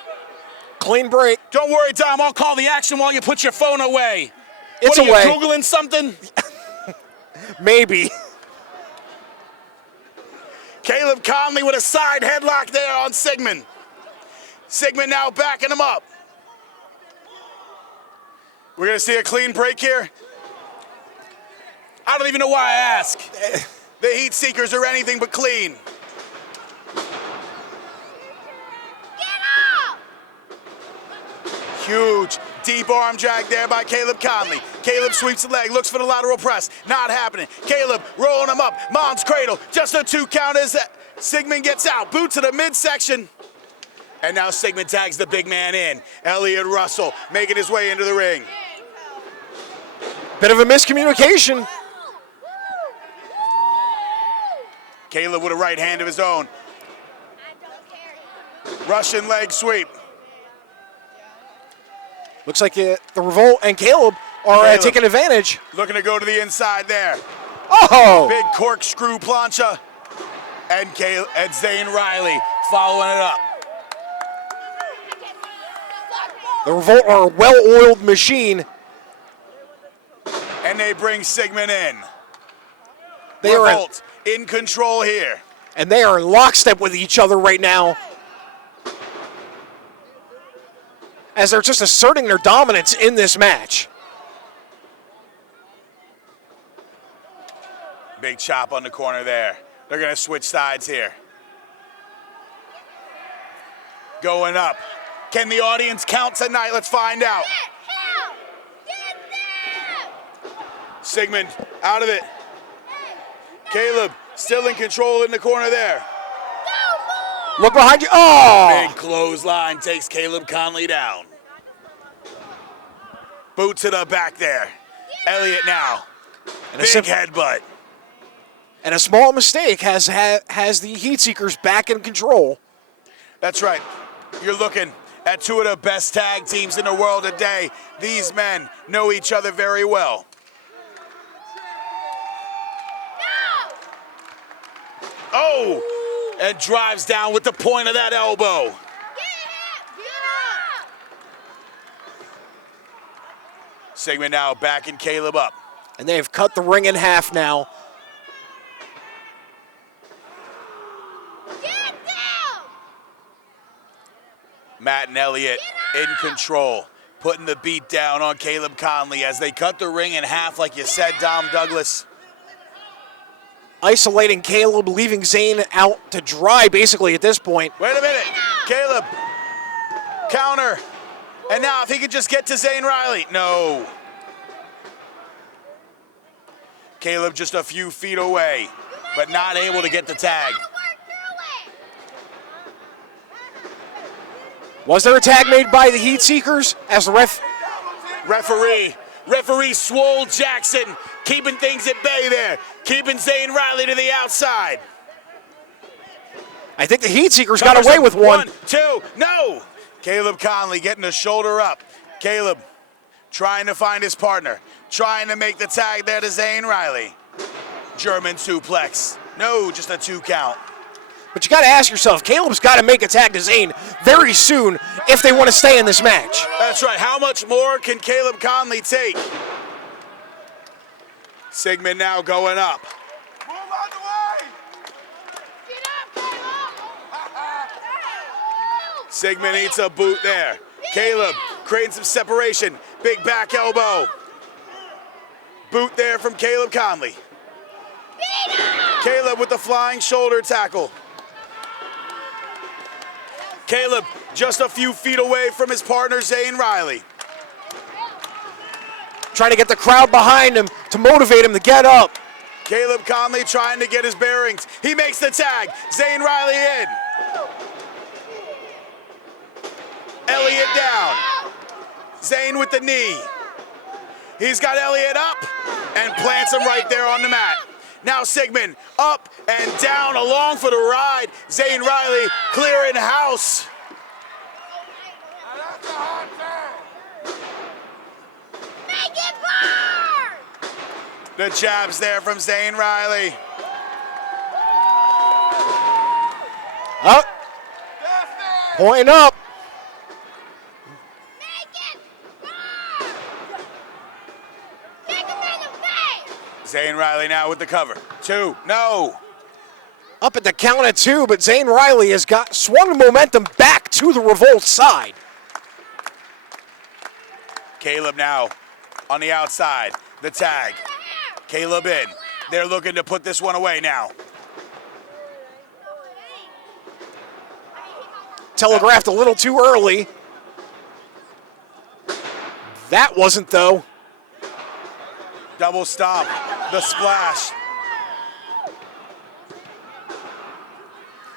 Clean break. Don't worry, Dom. I'll call the action while you put your phone away. It's what, are away. you Googling something? Maybe. Caleb Conley with a side headlock there on Sigmund. Sigmund now backing him up. We're going to see a clean break here. I don't even know why I ask. The Heat Seekers are anything but clean. Huge, deep arm drag there by Caleb Conley. Caleb sweeps the leg, looks for the lateral press. Not happening. Caleb rolling him up. Mom's cradle. Just a 2 count as Sigmund gets out. Boot to the midsection. And now Sigmund tags the big man in. Elliot Russell making his way into the ring. Bit of a miscommunication. Caleb with a right hand of his own. Russian leg sweep. Looks like the Revolt and Caleb are taking advantage. Looking to go to the inside there. Oh! Big corkscrew plancha. And Zane Riley following it up. The Revolt are a well-oiled machine. And they bring Sigmund in. They Revolt in control here. And they are in lockstep with each other right now, as they're just asserting their dominance in this match. Big chop on the corner there. They're going to switch sides here. Going up. Can the audience count tonight? Let's find out. Sigmund out of it. Caleb still in control in the corner there. Look behind you. Oh! Big clothesline takes Caleb Conley down. Boot to the back there. Elliot now. And Big headbutt. And a small mistake has the Heat Seekers back in control. That's right. You're looking at two of the best tag teams in the world today. These men know each other very well. Oh! And drives down with the point of that elbow. Sigmund now backing Caleb up. And they have cut the ring in half now. Get down! Matt and Elliott in control, putting the beat down on Caleb Conley as they cut the ring in half, like you said, Dom Douglas. Isolating Caleb, leaving Zane out to dry basically at this point. Wait a minute. Caleb, counter. And now if he could just get to Zane Riley. No. Caleb just a few feet away, but not able to get the tag. Was there a tag made by the Heat Seekers as the Referee Swole Jackson keeping things at bay there, keeping Zane Riley to the outside. I think the Heat Seekers got away with one. 1, 2, no! Caleb Conley getting a shoulder up. Caleb trying to find his partner, trying to make the tag there to Zane Riley. German suplex. No, just a 2 count. But you got to ask yourself, Caleb's got to make a tag to Zane very soon if they want to stay in this match. That's right. How much more can Caleb Conley take? Sigmund now going up. Move out the way! Get up, Caleb! Sigmund eats a boot there. Caleb creating some separation. Big back elbow. Boot there from Caleb Conley. Caleb with the flying shoulder tackle. Caleb just a few feet away from his partner, Zane Riley. Trying to get the crowd behind him to motivate him to get up. Caleb Conley trying to get his bearings. He makes the tag. Zane Riley in. Elliott down. Zane with the knee. He's got Elliott up and plants him right there on the mat. Now Sigmund up and down, along for the ride. Zane Riley clearing house. Make it burn! The jabs there from Zane Riley. Up. Pointing up. Make it burn! Kick him in the face! Zane Riley now with the cover. 2, no. Up at the count of 2, but Zane Riley has got swung the momentum back to the Revolt side. Caleb now on the outside. The tag. Caleb in. They're looking to put this one away now. Telegraphed a little too early. That wasn't, though. Double stomp. The splash.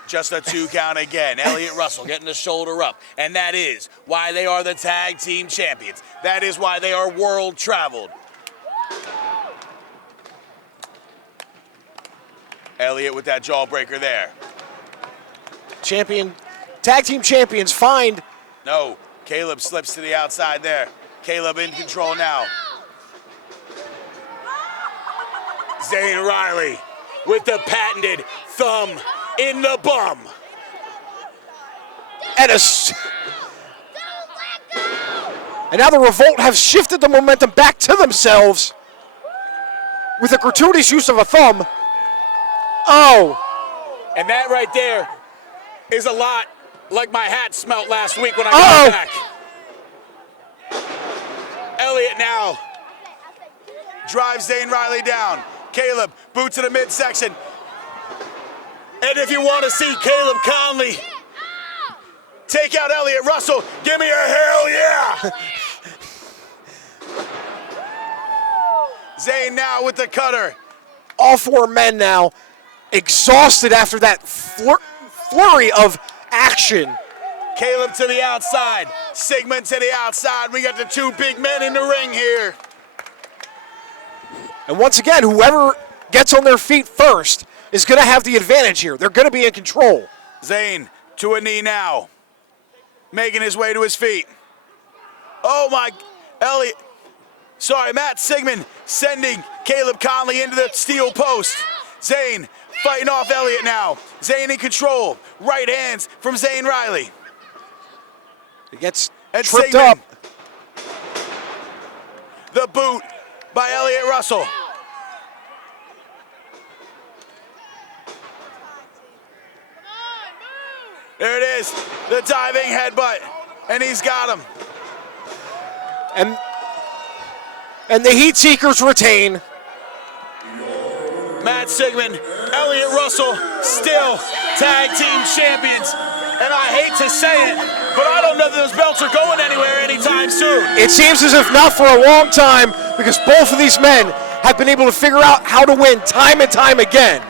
Just a 2 count again. Elliott Russell getting the shoulder up. And that is why they are the tag team champions. That is why they are world traveled. Elliott with that jawbreaker there. Tag team champions find. No, Caleb slips to the outside there. Caleb in control now. Zane Riley with the patented thumb in the bum. And now the Revolt have shifted the momentum back to themselves with a gratuitous use of a thumb. Oh. And that right there is a lot like my hat smelt last week when I got back. Elliott now drives Zane Riley down. Caleb, boot to the midsection. And if you want to see Caleb Conley take out Elliott Russell, give me a hell yeah! Zane now with the cutter. All 4 men now exhausted after that flurry of action. Caleb to the outside. Sigmund to the outside. We got the 2 big men in the ring here. And once again, whoever gets on their feet first is going to have the advantage here. They're going to be in control. Zane to a knee now. Making his way to his feet. Oh my, Elliott. Sorry, Matt Sigmund sending Caleb Conley into the steel post. Zane fighting off Elliott now. Zane in control. Right hands from Zane Riley. He gets And tripped Sigmund up. the boot by Elliott Russell. There it is, the diving headbutt, and he's got him. And the Heat Seekers retain. Matt Sigmund, Elliott Russell, still tag team champions. And I hate to say it, but I don't know that those belts are going anywhere anytime soon. It seems as if not for a long time, because both of these men have been able to figure out how to win time and time again.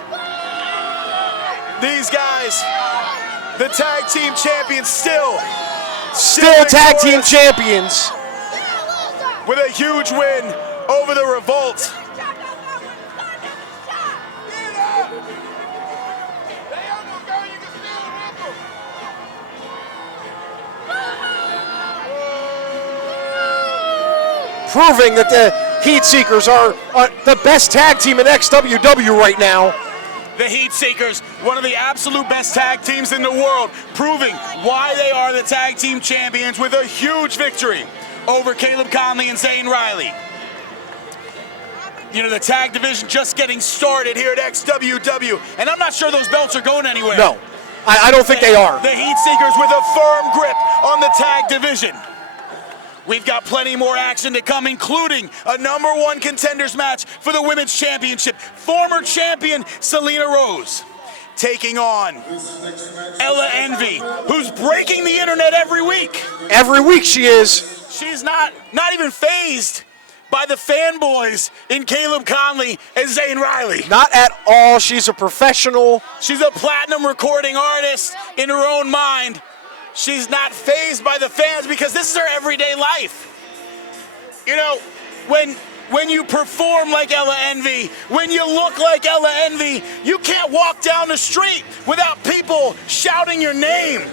These guys, the tag team champions, still Tag team champions. with a huge win over the Revolt. Proving that the Heat Seekers are the best tag team in XWW right now. The Heat Seekers, one of the absolute best tag teams in the world, proving why they are the tag team champions with a huge victory over Caleb Conley and Zane Riley. You know, the tag division just getting started here at XWW, and I'm not sure those belts are going anywhere. No, I don't think they are. The Heat Seekers with a firm grip on the tag division. We've got plenty more action to come, including a #1 contenders match for the Women's Championship. Former champion Selena Rose taking on Ella Envy, who's breaking the internet every week. Every week she is. She's not even fazed by the fanboys in Caleb Conley and Zane Riley. Not at all. She's a professional. She's a platinum recording artist in her own mind. She's not fazed by the fans because this is her everyday life. You know, when you perform like Ella Envy, when you look like Ella Envy, you can't walk down the street without people shouting your name.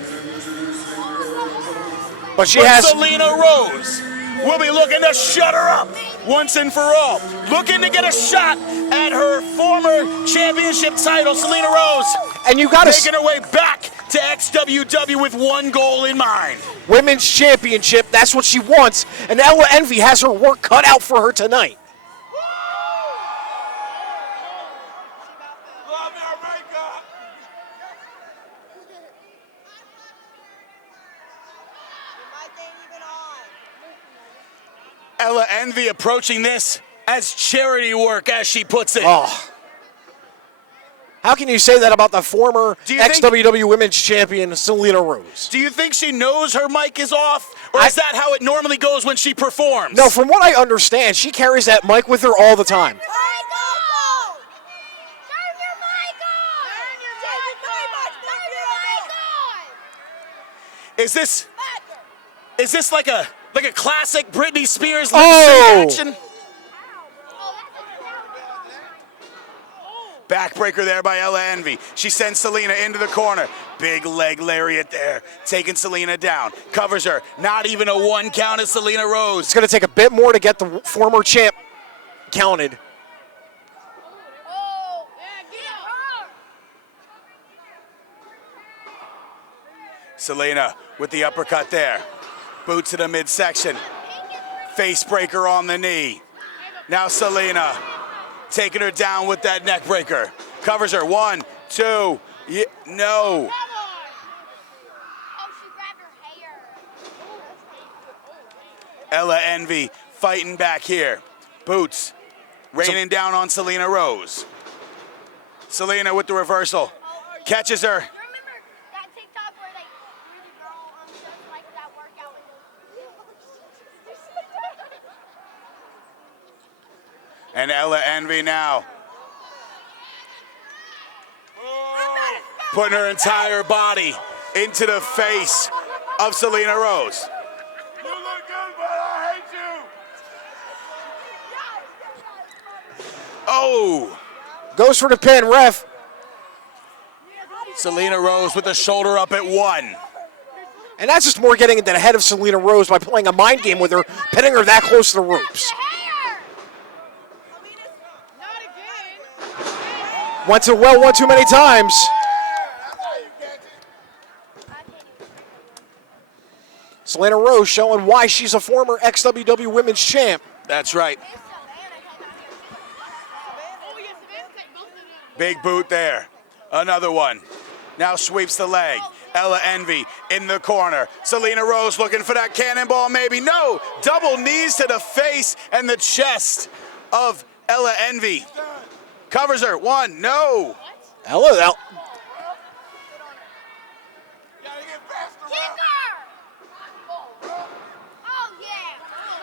But she has. Selena Rose will be looking to shut her up once and for all. Looking to get a shot at her former championship title, Selena Rose. And you got to. Making her way back to XWW with one goal in mind. Women's Championship, that's what she wants. And Ella Envy has her work cut out for her tonight. Ella Envy approaching this as charity work, as she puts it. Oh. How can you say that about the former XWW Women's Champion, Selena Rose? Do you think she knows her mic is off? Or is that how it normally goes when she performs? No, from what I understand, she carries that mic with her all the time. Is this like a classic Britney Spears lip sync action? Backbreaker there by Ella Envy. She sends Selena into the corner. Big leg lariat there, taking Selena down. Covers her. Not even a 1 count as Selena Rose. It's going to take a bit more to get the former champ counted. Selena with the uppercut there. Boot to the midsection. Face breaker on the knee. Now Selena taking her down with that neck breaker. Covers her. 1, 2. No. Ella Envy fighting back here. Boots raining down on Selena Rose. Selena with the reversal. Catches her. And Ella Envy now putting her entire body into the face of Selena Rose. You look good, but I hate you. Oh. Goes for the pin, ref. Selena Rose with the shoulder up at 1. And that's just more getting into the head of Selena Rose by playing a mind game with her, pinning her that close to the ropes. Went to well one too many times. Selena Rose showing why she's a former XWW Women's Champ. That's right. Big boot there. Another one. Now sweeps the leg. Ella Envy in the corner. Selena Rose looking for that cannonball, maybe. No! Double knees to the face and the chest of Ella Envy. Covers her. One. No. Ella.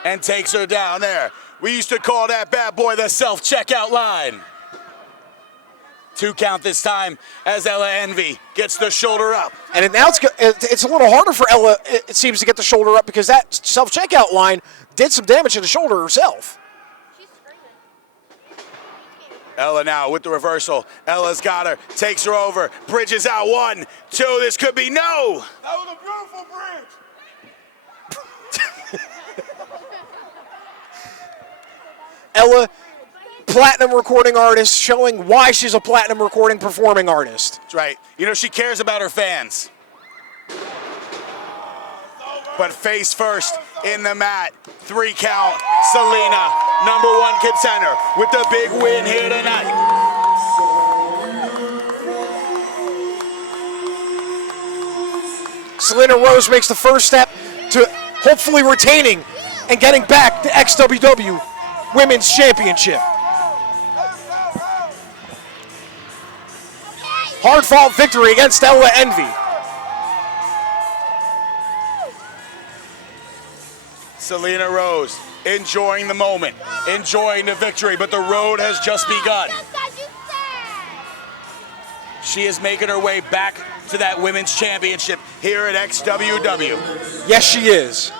And takes her down there. We used to call that bad boy the self-checkout line. 2 count this time as Ella Envy gets the shoulder up. And now it's a little harder for Ella, it seems, to get the shoulder up because that self-checkout line did some damage to the shoulder herself. Ella now with the reversal. Ella's got her, takes her over, bridges out. 1, 2, this could be no. That was a beautiful bridge. Ella, platinum recording artist, showing why she's a platinum recording performing artist. That's right. You know, she cares about her fans. But face first in the mat. 3 count. Selena, #1 contender, with the big win here tonight. Selena Rose makes the first step to hopefully retaining and getting back the XWW Women's Championship. Hard-fought victory against Ella Envy. Selena Rose enjoying the moment, enjoying the victory, but the road has just begun. She is making her way back to that Women's Championship here at XWW. Yes, she is.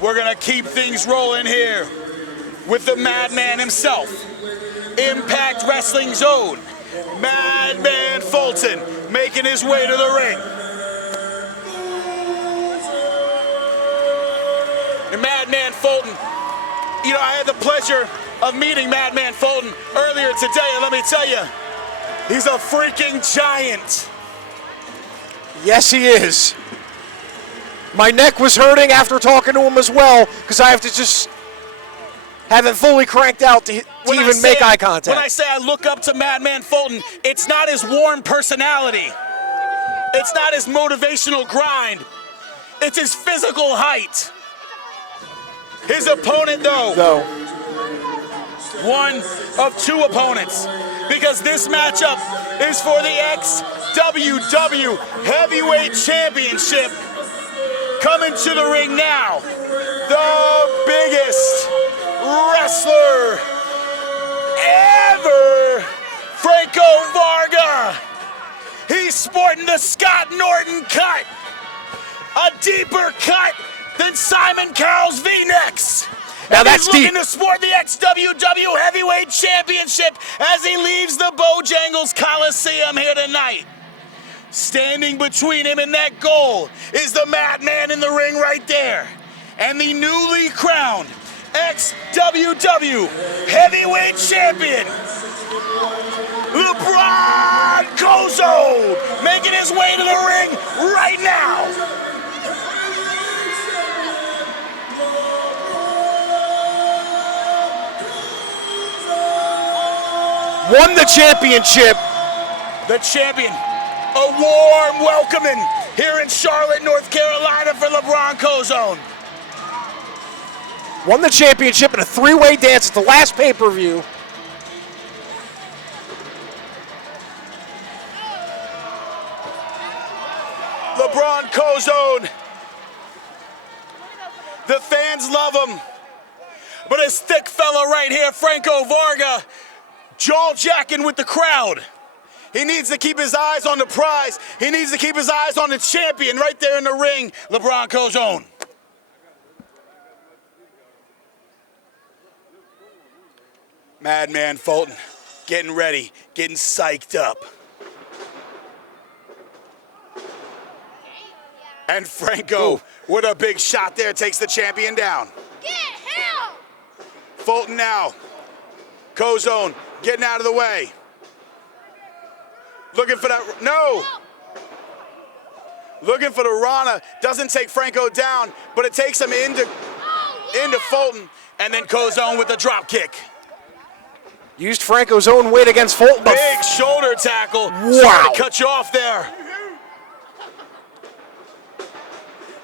We're gonna keep things rolling here with the Madman himself. Impact Wrestling Zone, Madman Fulton making his way to the ring. And Madman Fulton, you know, I had the pleasure of meeting Madman Fulton earlier today, and let me tell you, he's a freaking giant. Yes, he is. My neck was hurting after talking to him as well because I have to just haven't fully cranked out to even make eye contact. When I say I look up to Madman Fulton, it's not his warm personality. It's not his motivational grind. It's his physical height. His opponent, though, one of 2 opponents, because this matchup is for the XWW Heavyweight Championship. Coming to the ring now, the biggest wrestler ever, Franco Varga. He's sporting the Scott Norton cut, a deeper cut than Simon Cowell's V-necks. Now and that's he's looking deep. to sport the XWW Heavyweight Championship as he leaves the Bojangles Coliseum here tonight. Standing between him and that goal is the Madman in the ring right there. And the newly crowned XWW Heavyweight Champion, LeBron Kozo, making his way to the ring right now. Won the championship. The champion. A warm welcoming here in Charlotte, North Carolina for LeBron Kozo. Won the championship in a 3-way dance at the last pay-per-view. LeBron Kozo. The fans love him. But this thick fella right here, Franco Varga, jaw-jacking with the crowd. He needs to keep his eyes on the prize. He needs to keep his eyes on the champion right there in the ring, LeBron Cozone. Madman Fulton getting ready, getting psyched up. And Franco with a big shot there takes the champion down. Get him! Fulton now. Cozone getting out of the way. Looking for that, no! Looking for the Rana, doesn't take Franco down, but it takes him into Fulton, and then Cozone with the drop kick. Used Franco's own weight against Fulton. Big shoulder tackle. Wow. Sorry to cut you off there.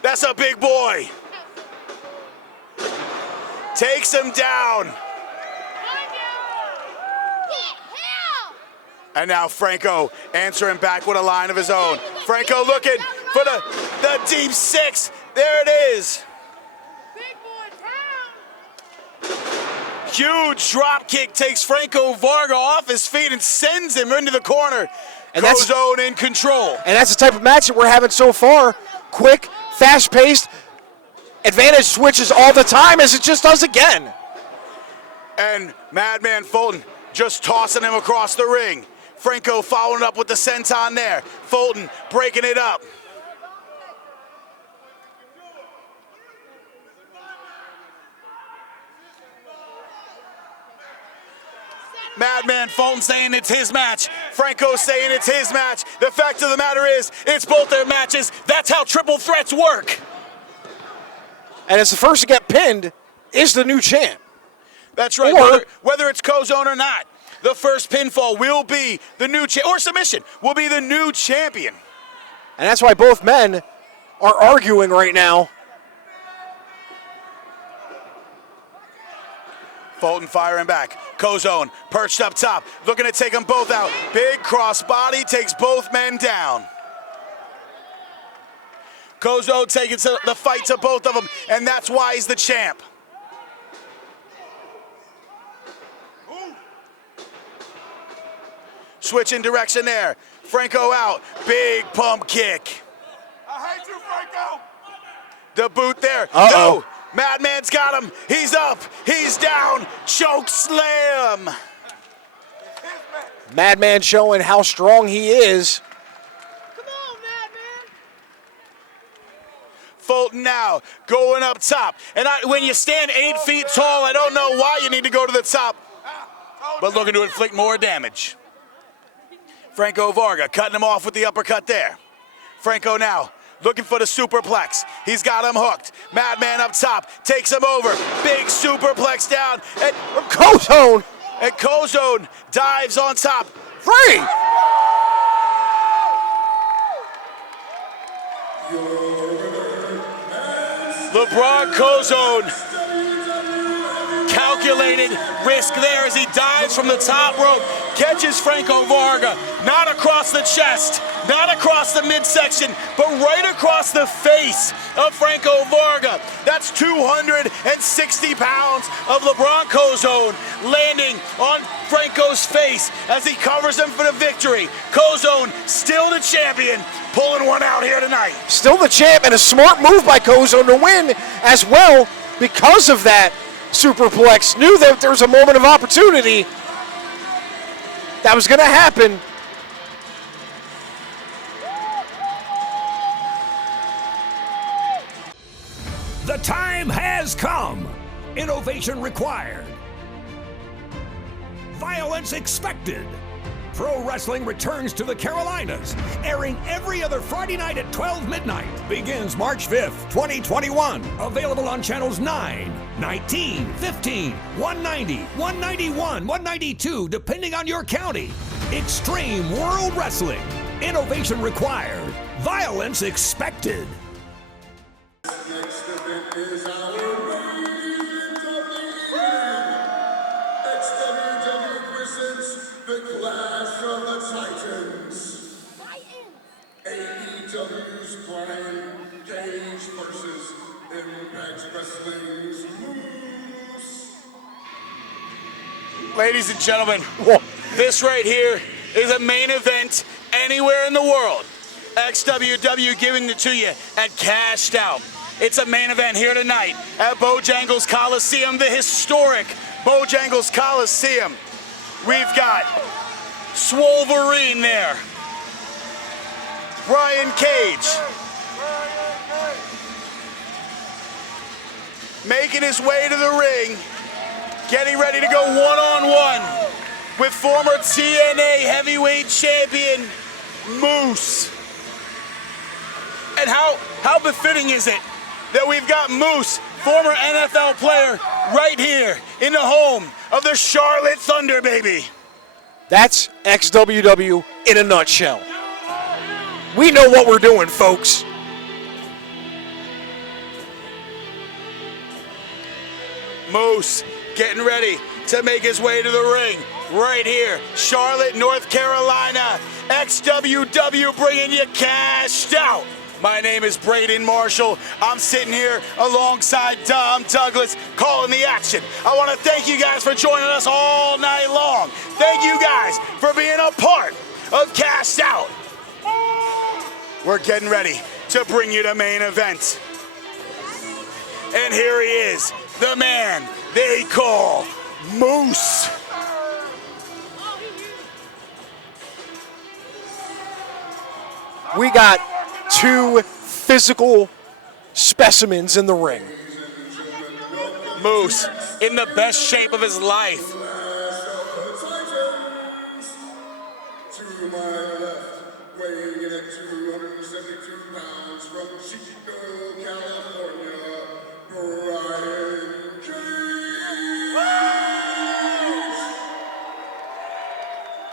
That's a big boy. Takes him down. Get him! And now Franco answering back with a line of his own. Franco looking for the deep six. There it is. Big boy down! Huge drop kick takes Franco Varga off his feet and sends him into the corner. And that's- Cozone in control. And that's the type of match that we're having so far. Quick, fast-paced, advantage switches all the time as it just does again. And Madman Fulton just tossing him across the ring. Franco following up with the senton there. Fulton breaking it up. Madman Fulton saying it's his match. Franco saying it's his match. The fact of the matter is, it's both their matches. That's how triple threats work. And as the first to get pinned is the new champ. That's right. Or- Whether it's Cozone or not, the first pinfall will be the new or submission will be the new champion. And that's why both men are arguing right now. Fulton firing back. Cozone perched up top, looking to take them both out. Big cross body takes both men down. Cozone taking the fight to both of them, and that's why he's the champ. Switching direction there. Franco out. Big pump kick. I hate you, Franco. The boot there. Uh-oh. No. Madman's got him. He's up. He's down. Choke slam. Madman showing how strong he is. Come on, Madman! Fulton now going up top. And when you stand 8 feet tall, I don't know why you need to go to the top, but looking to inflict more damage. Franco Varga cutting him off with the uppercut there. Franco now looking for the superplex. He's got him hooked. Madman up top takes him over. Big superplex down. And Cozone! And Cozone dives on top. Free! LeBron Cozone, calculated risk there as he dives from the top rope, catches Franco Varga, not across the chest, not across the midsection, but right across the face of Franco Varga. That's 260 pounds of LeBron Cozone landing on Franco's face as he covers him for the victory. Cozone still the champion, pulling one out here tonight. Still the champ, and a smart move by Cozone to win as well because of that superplex. Knew that there was a moment of opportunity that was going to happen. The time has come. Innovation required. Violence expected. Pro Wrestling returns to the Carolinas, airing every other Friday night at 12 midnight. Begins March 5th, 2021. Available on channels 9, 19, 15, 190, 191, 192, depending on your county. Extreme World Wrestling. Innovation required. Violence expected. Next event is our main XWW presents the Clash of the Titans. AEW's Brian Cage versus Impact Wrestling's Moose Ladies and gentlemen, Whoa. this right here is a main event anywhere in the world. XWW giving it to you at Cashed Out. It's a main event here tonight at Bojangles Coliseum, the historic Bojangles Coliseum. We've got Swolverine there. Brian Cage. Making his way to the ring. Getting ready to go one-on-one with former TNA heavyweight champion Moose. And how befitting is it that we've got Moose, former NFL player, right here in the home of the Charlotte Thunder, baby. That's XWW in a nutshell. We know what we're doing, folks. Moose getting ready to make his way to the ring right here. Charlotte, North Carolina. XWW bringing you Cashed Out. My name is Braden Marshall. I'm sitting here alongside Dom Douglas calling the action. I want to thank you guys for joining us all night long. Thank you guys for being a part of Cashed Out. We're getting ready to bring you the main event. And here he is, the man they call Moose. We got two physical specimens in the ring. Moose in the best shape of his life. To my left, weighing in at 272 pounds from Chico, California, Brian Cage.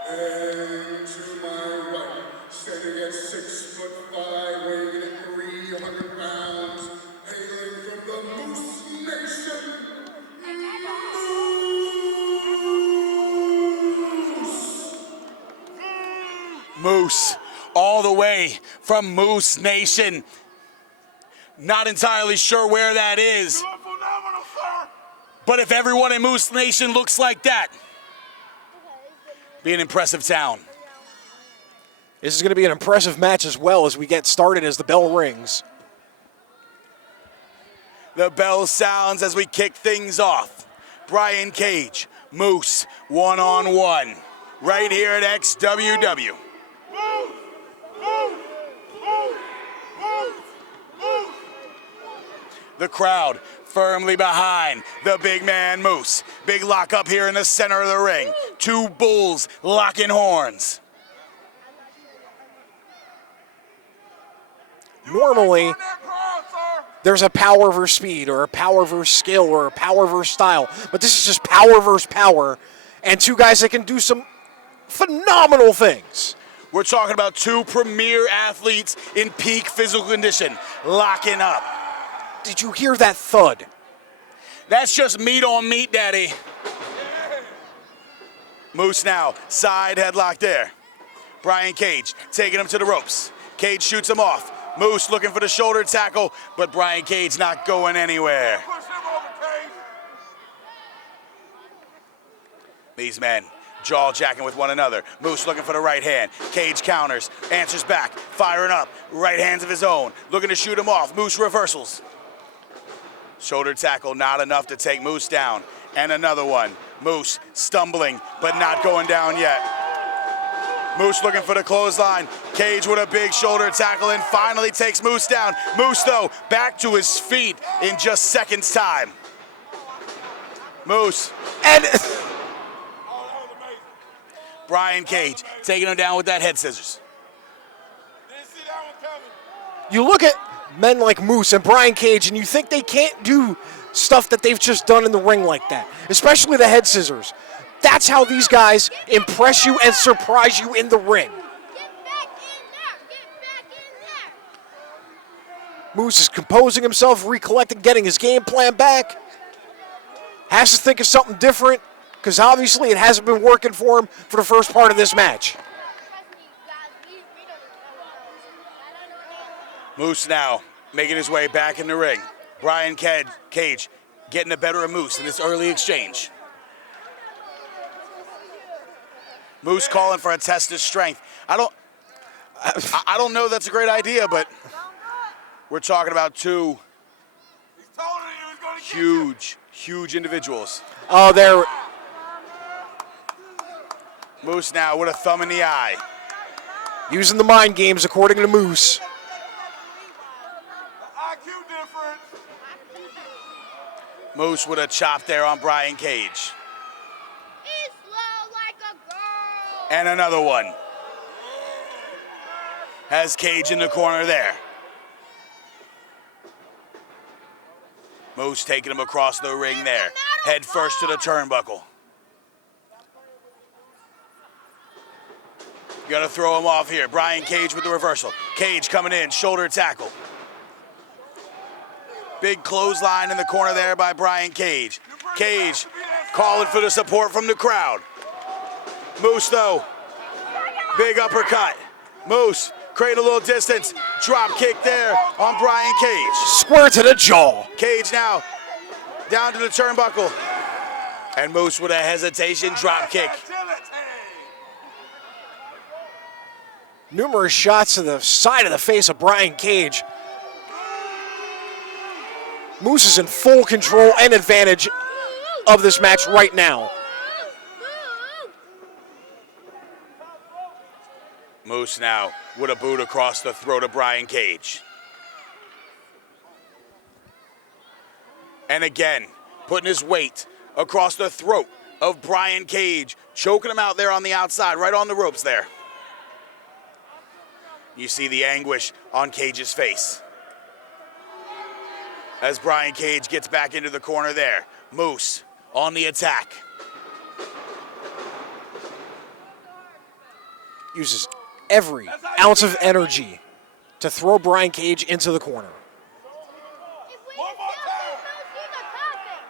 And to my right, standing at 6'5", weighing in at 300 pounds, hailing from the Moose Nation. Moose, all the way from Moose Nation. Not entirely sure where that is. But if everyone in Moose Nation looks like that, be an impressive town. This is going to be an impressive match as well as we get started as the bell rings. The bell sounds as we kick things off. Brian Cage, Moose, one-on-one, right here at XWW. The crowd firmly behind the big man Moose. Big lock up here in the center of the ring. Two bulls locking horns. Normally, there's a power versus speed, or a power versus skill, or a power versus style. But this is just power versus power, and two guys that can do some phenomenal things. We're talking about two premier athletes in peak physical condition, locking up. Did you hear that thud? That's just meat on meat, daddy. Moose now, side headlock there. Brian Cage taking him to the ropes. Cage shoots him off. Moose looking for the shoulder tackle, but Brian Cage not going anywhere. These men jaw-jacking with one another. Moose looking for the right hand. Cage counters, answers back, firing up. Right hands of his own, looking to shoot him off. Moose reversals. Shoulder tackle not enough to take Moose down. And another one. Moose stumbling, but not going down yet. Moose looking for the clothesline. Cage with a big shoulder tackle and finally takes Moose down. Moose, though, back to his feet in just seconds' time. Moose. And Brian Cage taking him down with that head scissors. you look at men like Moose and Brian Cage, and you think they can't do stuff that they've just done in the ring like that, especially the head scissors. That's how these guys impress you and surprise you in the ring. Get back in there! Get back in there! Moose is composing himself, recollecting, getting his game plan back. Has to think of something different, because obviously it hasn't been working for him for the first part of this match. Moose now making his way back in the ring. Brian Cage getting the better of Moose in this early exchange. Moose calling for a test of strength. I don't know that's a great idea, but we're talking about two huge individuals. Oh, there. Moose now with a thumb in the eye. Using the mind games, according to Moose. Moose with a chop there on Brian Cage. He's slow like a girl. And another one. Has Cage in the corner there. Moose taking him across the ring there. Head first to the turnbuckle. Gonna throw him off here. Brian Cage with the reversal. Cage coming in, shoulder tackle. Big clothesline in the corner there by Brian Cage. Cage calling for the support from the crowd. Moose though, big uppercut. Moose creating a little distance. Drop kick there on Brian Cage. Square to the jaw. Cage now down to the turnbuckle. And Moose with a hesitation drop kick. Numerous shots to the side of the face of Brian Cage. Moose is in full control and advantage of this match right now. Moose now with a boot across the throat of Brian Cage. And again, putting his weight across the throat of Brian Cage, choking him out there on the outside, right on the ropes there. You see the anguish on Cage's face. As Brian Cage gets back into the corner there. Moose on the attack. Uses every ounce of energy to throw Brian Cage into the corner. If we can still see Moose, he's a topic.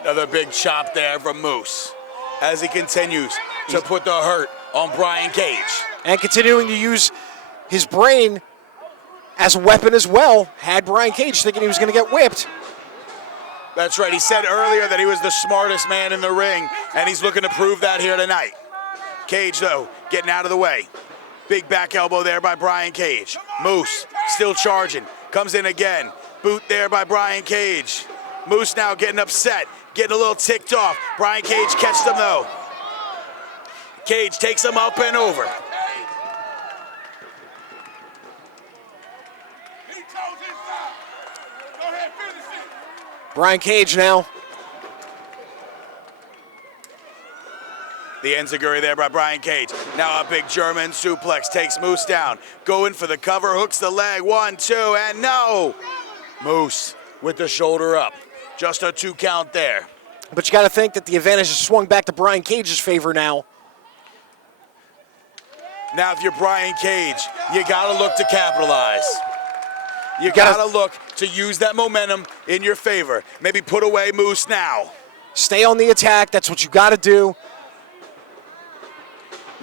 Another big chop there from Moose as he continues to put the hurt on Brian Cage. And continuing to use his brain as a weapon as well, had Brian Cage thinking he was going to get whipped. That's right, he said earlier that he was the smartest man in the ring, and he's looking to prove that here tonight. Cage, though, getting out of the way. Big back elbow there by Brian Cage. Moose still charging, comes in again. Boot there by Brian Cage. Moose now getting upset, getting a little ticked off. Brian Cage catches him though. Cage takes him up and over. Brian Cage now. The enziguri there by Brian Cage. Now a big German suplex takes Moose down. Going for the cover, hooks the leg. 1, 2, and no! Moose with the shoulder up. Just a 2 count there. But you got to think that the advantage has swung back to Brian Cage's favor now. Now if you're Brian Cage, you got to look to capitalize. You got to look to use that momentum in your favor. Maybe put away Moose now. Stay on the attack. That's what you got to do.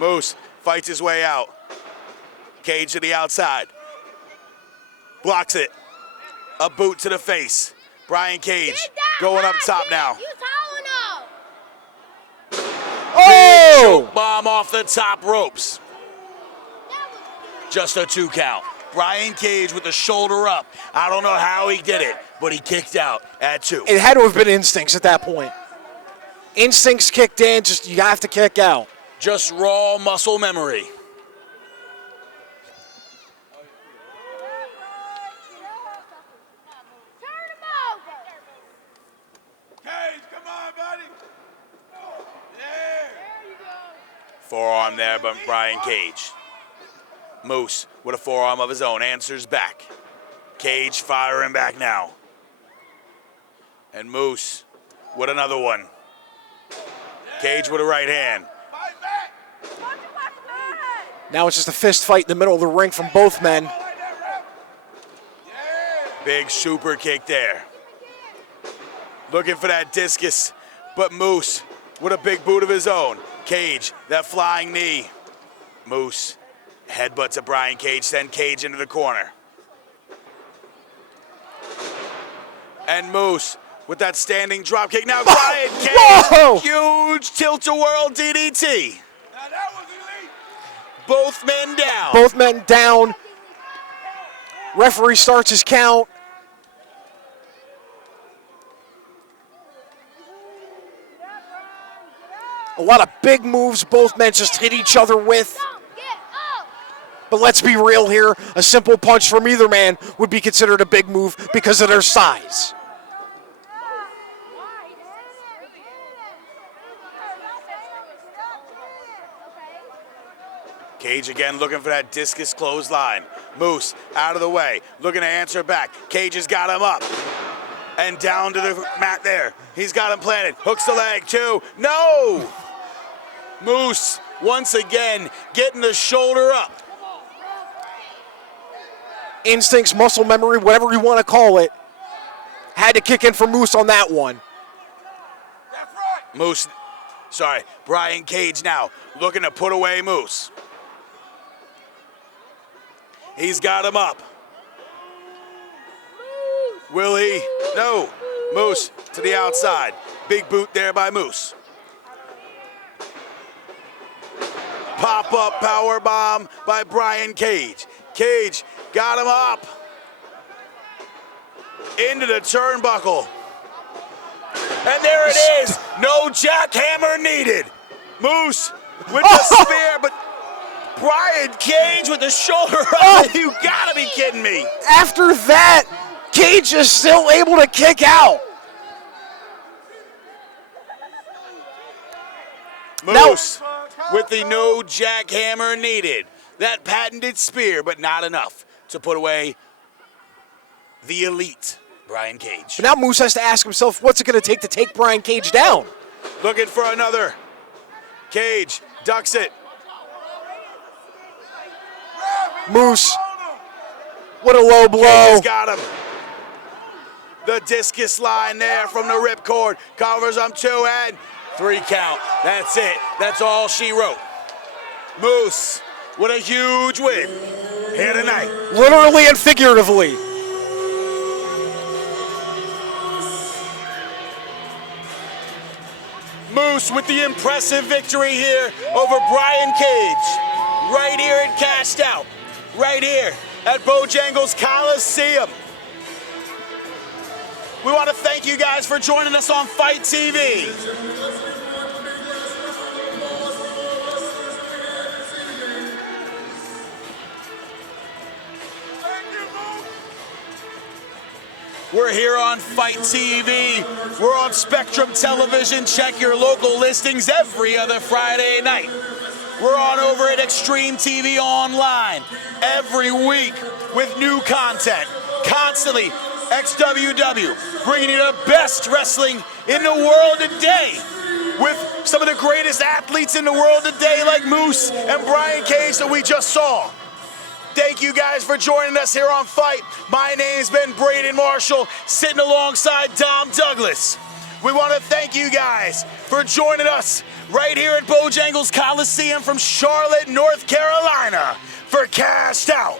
Moose fights his way out. Cage to the outside. Blocks it. A boot to the face. Brian Cage going up top now. Oh! Bomb off the top ropes. Just a 2 count. Brian Cage with the shoulder up. I don't know how he did it, but he kicked out at 2. It had to have been instincts at that point. Instincts kicked in, just you have to kick out. Just raw muscle memory. Forearm there by Brian Cage. Moose with a forearm of his own answers back. Cage firing back now. And Moose with another one. Cage with a right hand. Now it's just a fist fight in the middle of the ring from both men. Big super kick there. Looking for that discus, but Moose with a big boot of his own. Cage, that flying knee. Moose headbutts a Brian Cage, send Cage into the corner. And Moose with that standing drop kick. Now Brian Cage, Whoa! huge tilt-a-whirl DDT. Both men down. Both men down. Referee starts his count. A lot of big moves both men just hit each other with. Get up. But let's be real here. A simple punch from either man would be considered a big move because of their size. Cage again looking for that discus clothesline. Moose out of the way, looking to answer back. Cage has got him up. And down to the mat there. He's got him planted. Hooks the leg, 2. No! Moose, once again, getting the shoulder up. Instincts, muscle memory, whatever you want to call it, had to kick in for Moose on that one. Brian Cage now looking to put away Moose. He's got him up. Will he? No. Moose to the outside. Big boot there by Moose. Pop-up power bomb by Brian Cage. Cage got him up. Into the turnbuckle. And there it is. No jackhammer needed. Moose with the spear, but Brian Cage with the shoulder up. You gotta be kidding me. After that, Cage is still able to kick out. Moose with the no jackhammer needed. That patented spear, but not enough to put away the elite Brian Cage. But now Moose has to ask himself, what's it going to take Brian Cage down? Looking for another. Cage ducks it. Moose, what a low blow. Cage has got him. The discus line there from the ripcord. Covers him 2 and 3 count. That's it. That's all she wrote. Moose with a huge win here tonight. Literally and figuratively. Moose with the impressive victory here over Brian Cage. Right here at Cashed Out. Right here at Bojangles Coliseum. We want to thank you guys for joining us on Fight TV. We're here on Fight TV. We're on Spectrum Television. Check your local listings every other Friday night. We're on over at Extreme TV Online every week with new content. Constantly, XWW, bringing you the best wrestling in the world today with some of the greatest athletes in the world today like Moose and Brian Cage that we just saw. Thank you guys for joining us here on Fight. My name's been Braden Marshall, sitting alongside Dom Douglas. We want to thank you guys for joining us right here at Bojangles Coliseum from Charlotte, North Carolina for Cashed Out.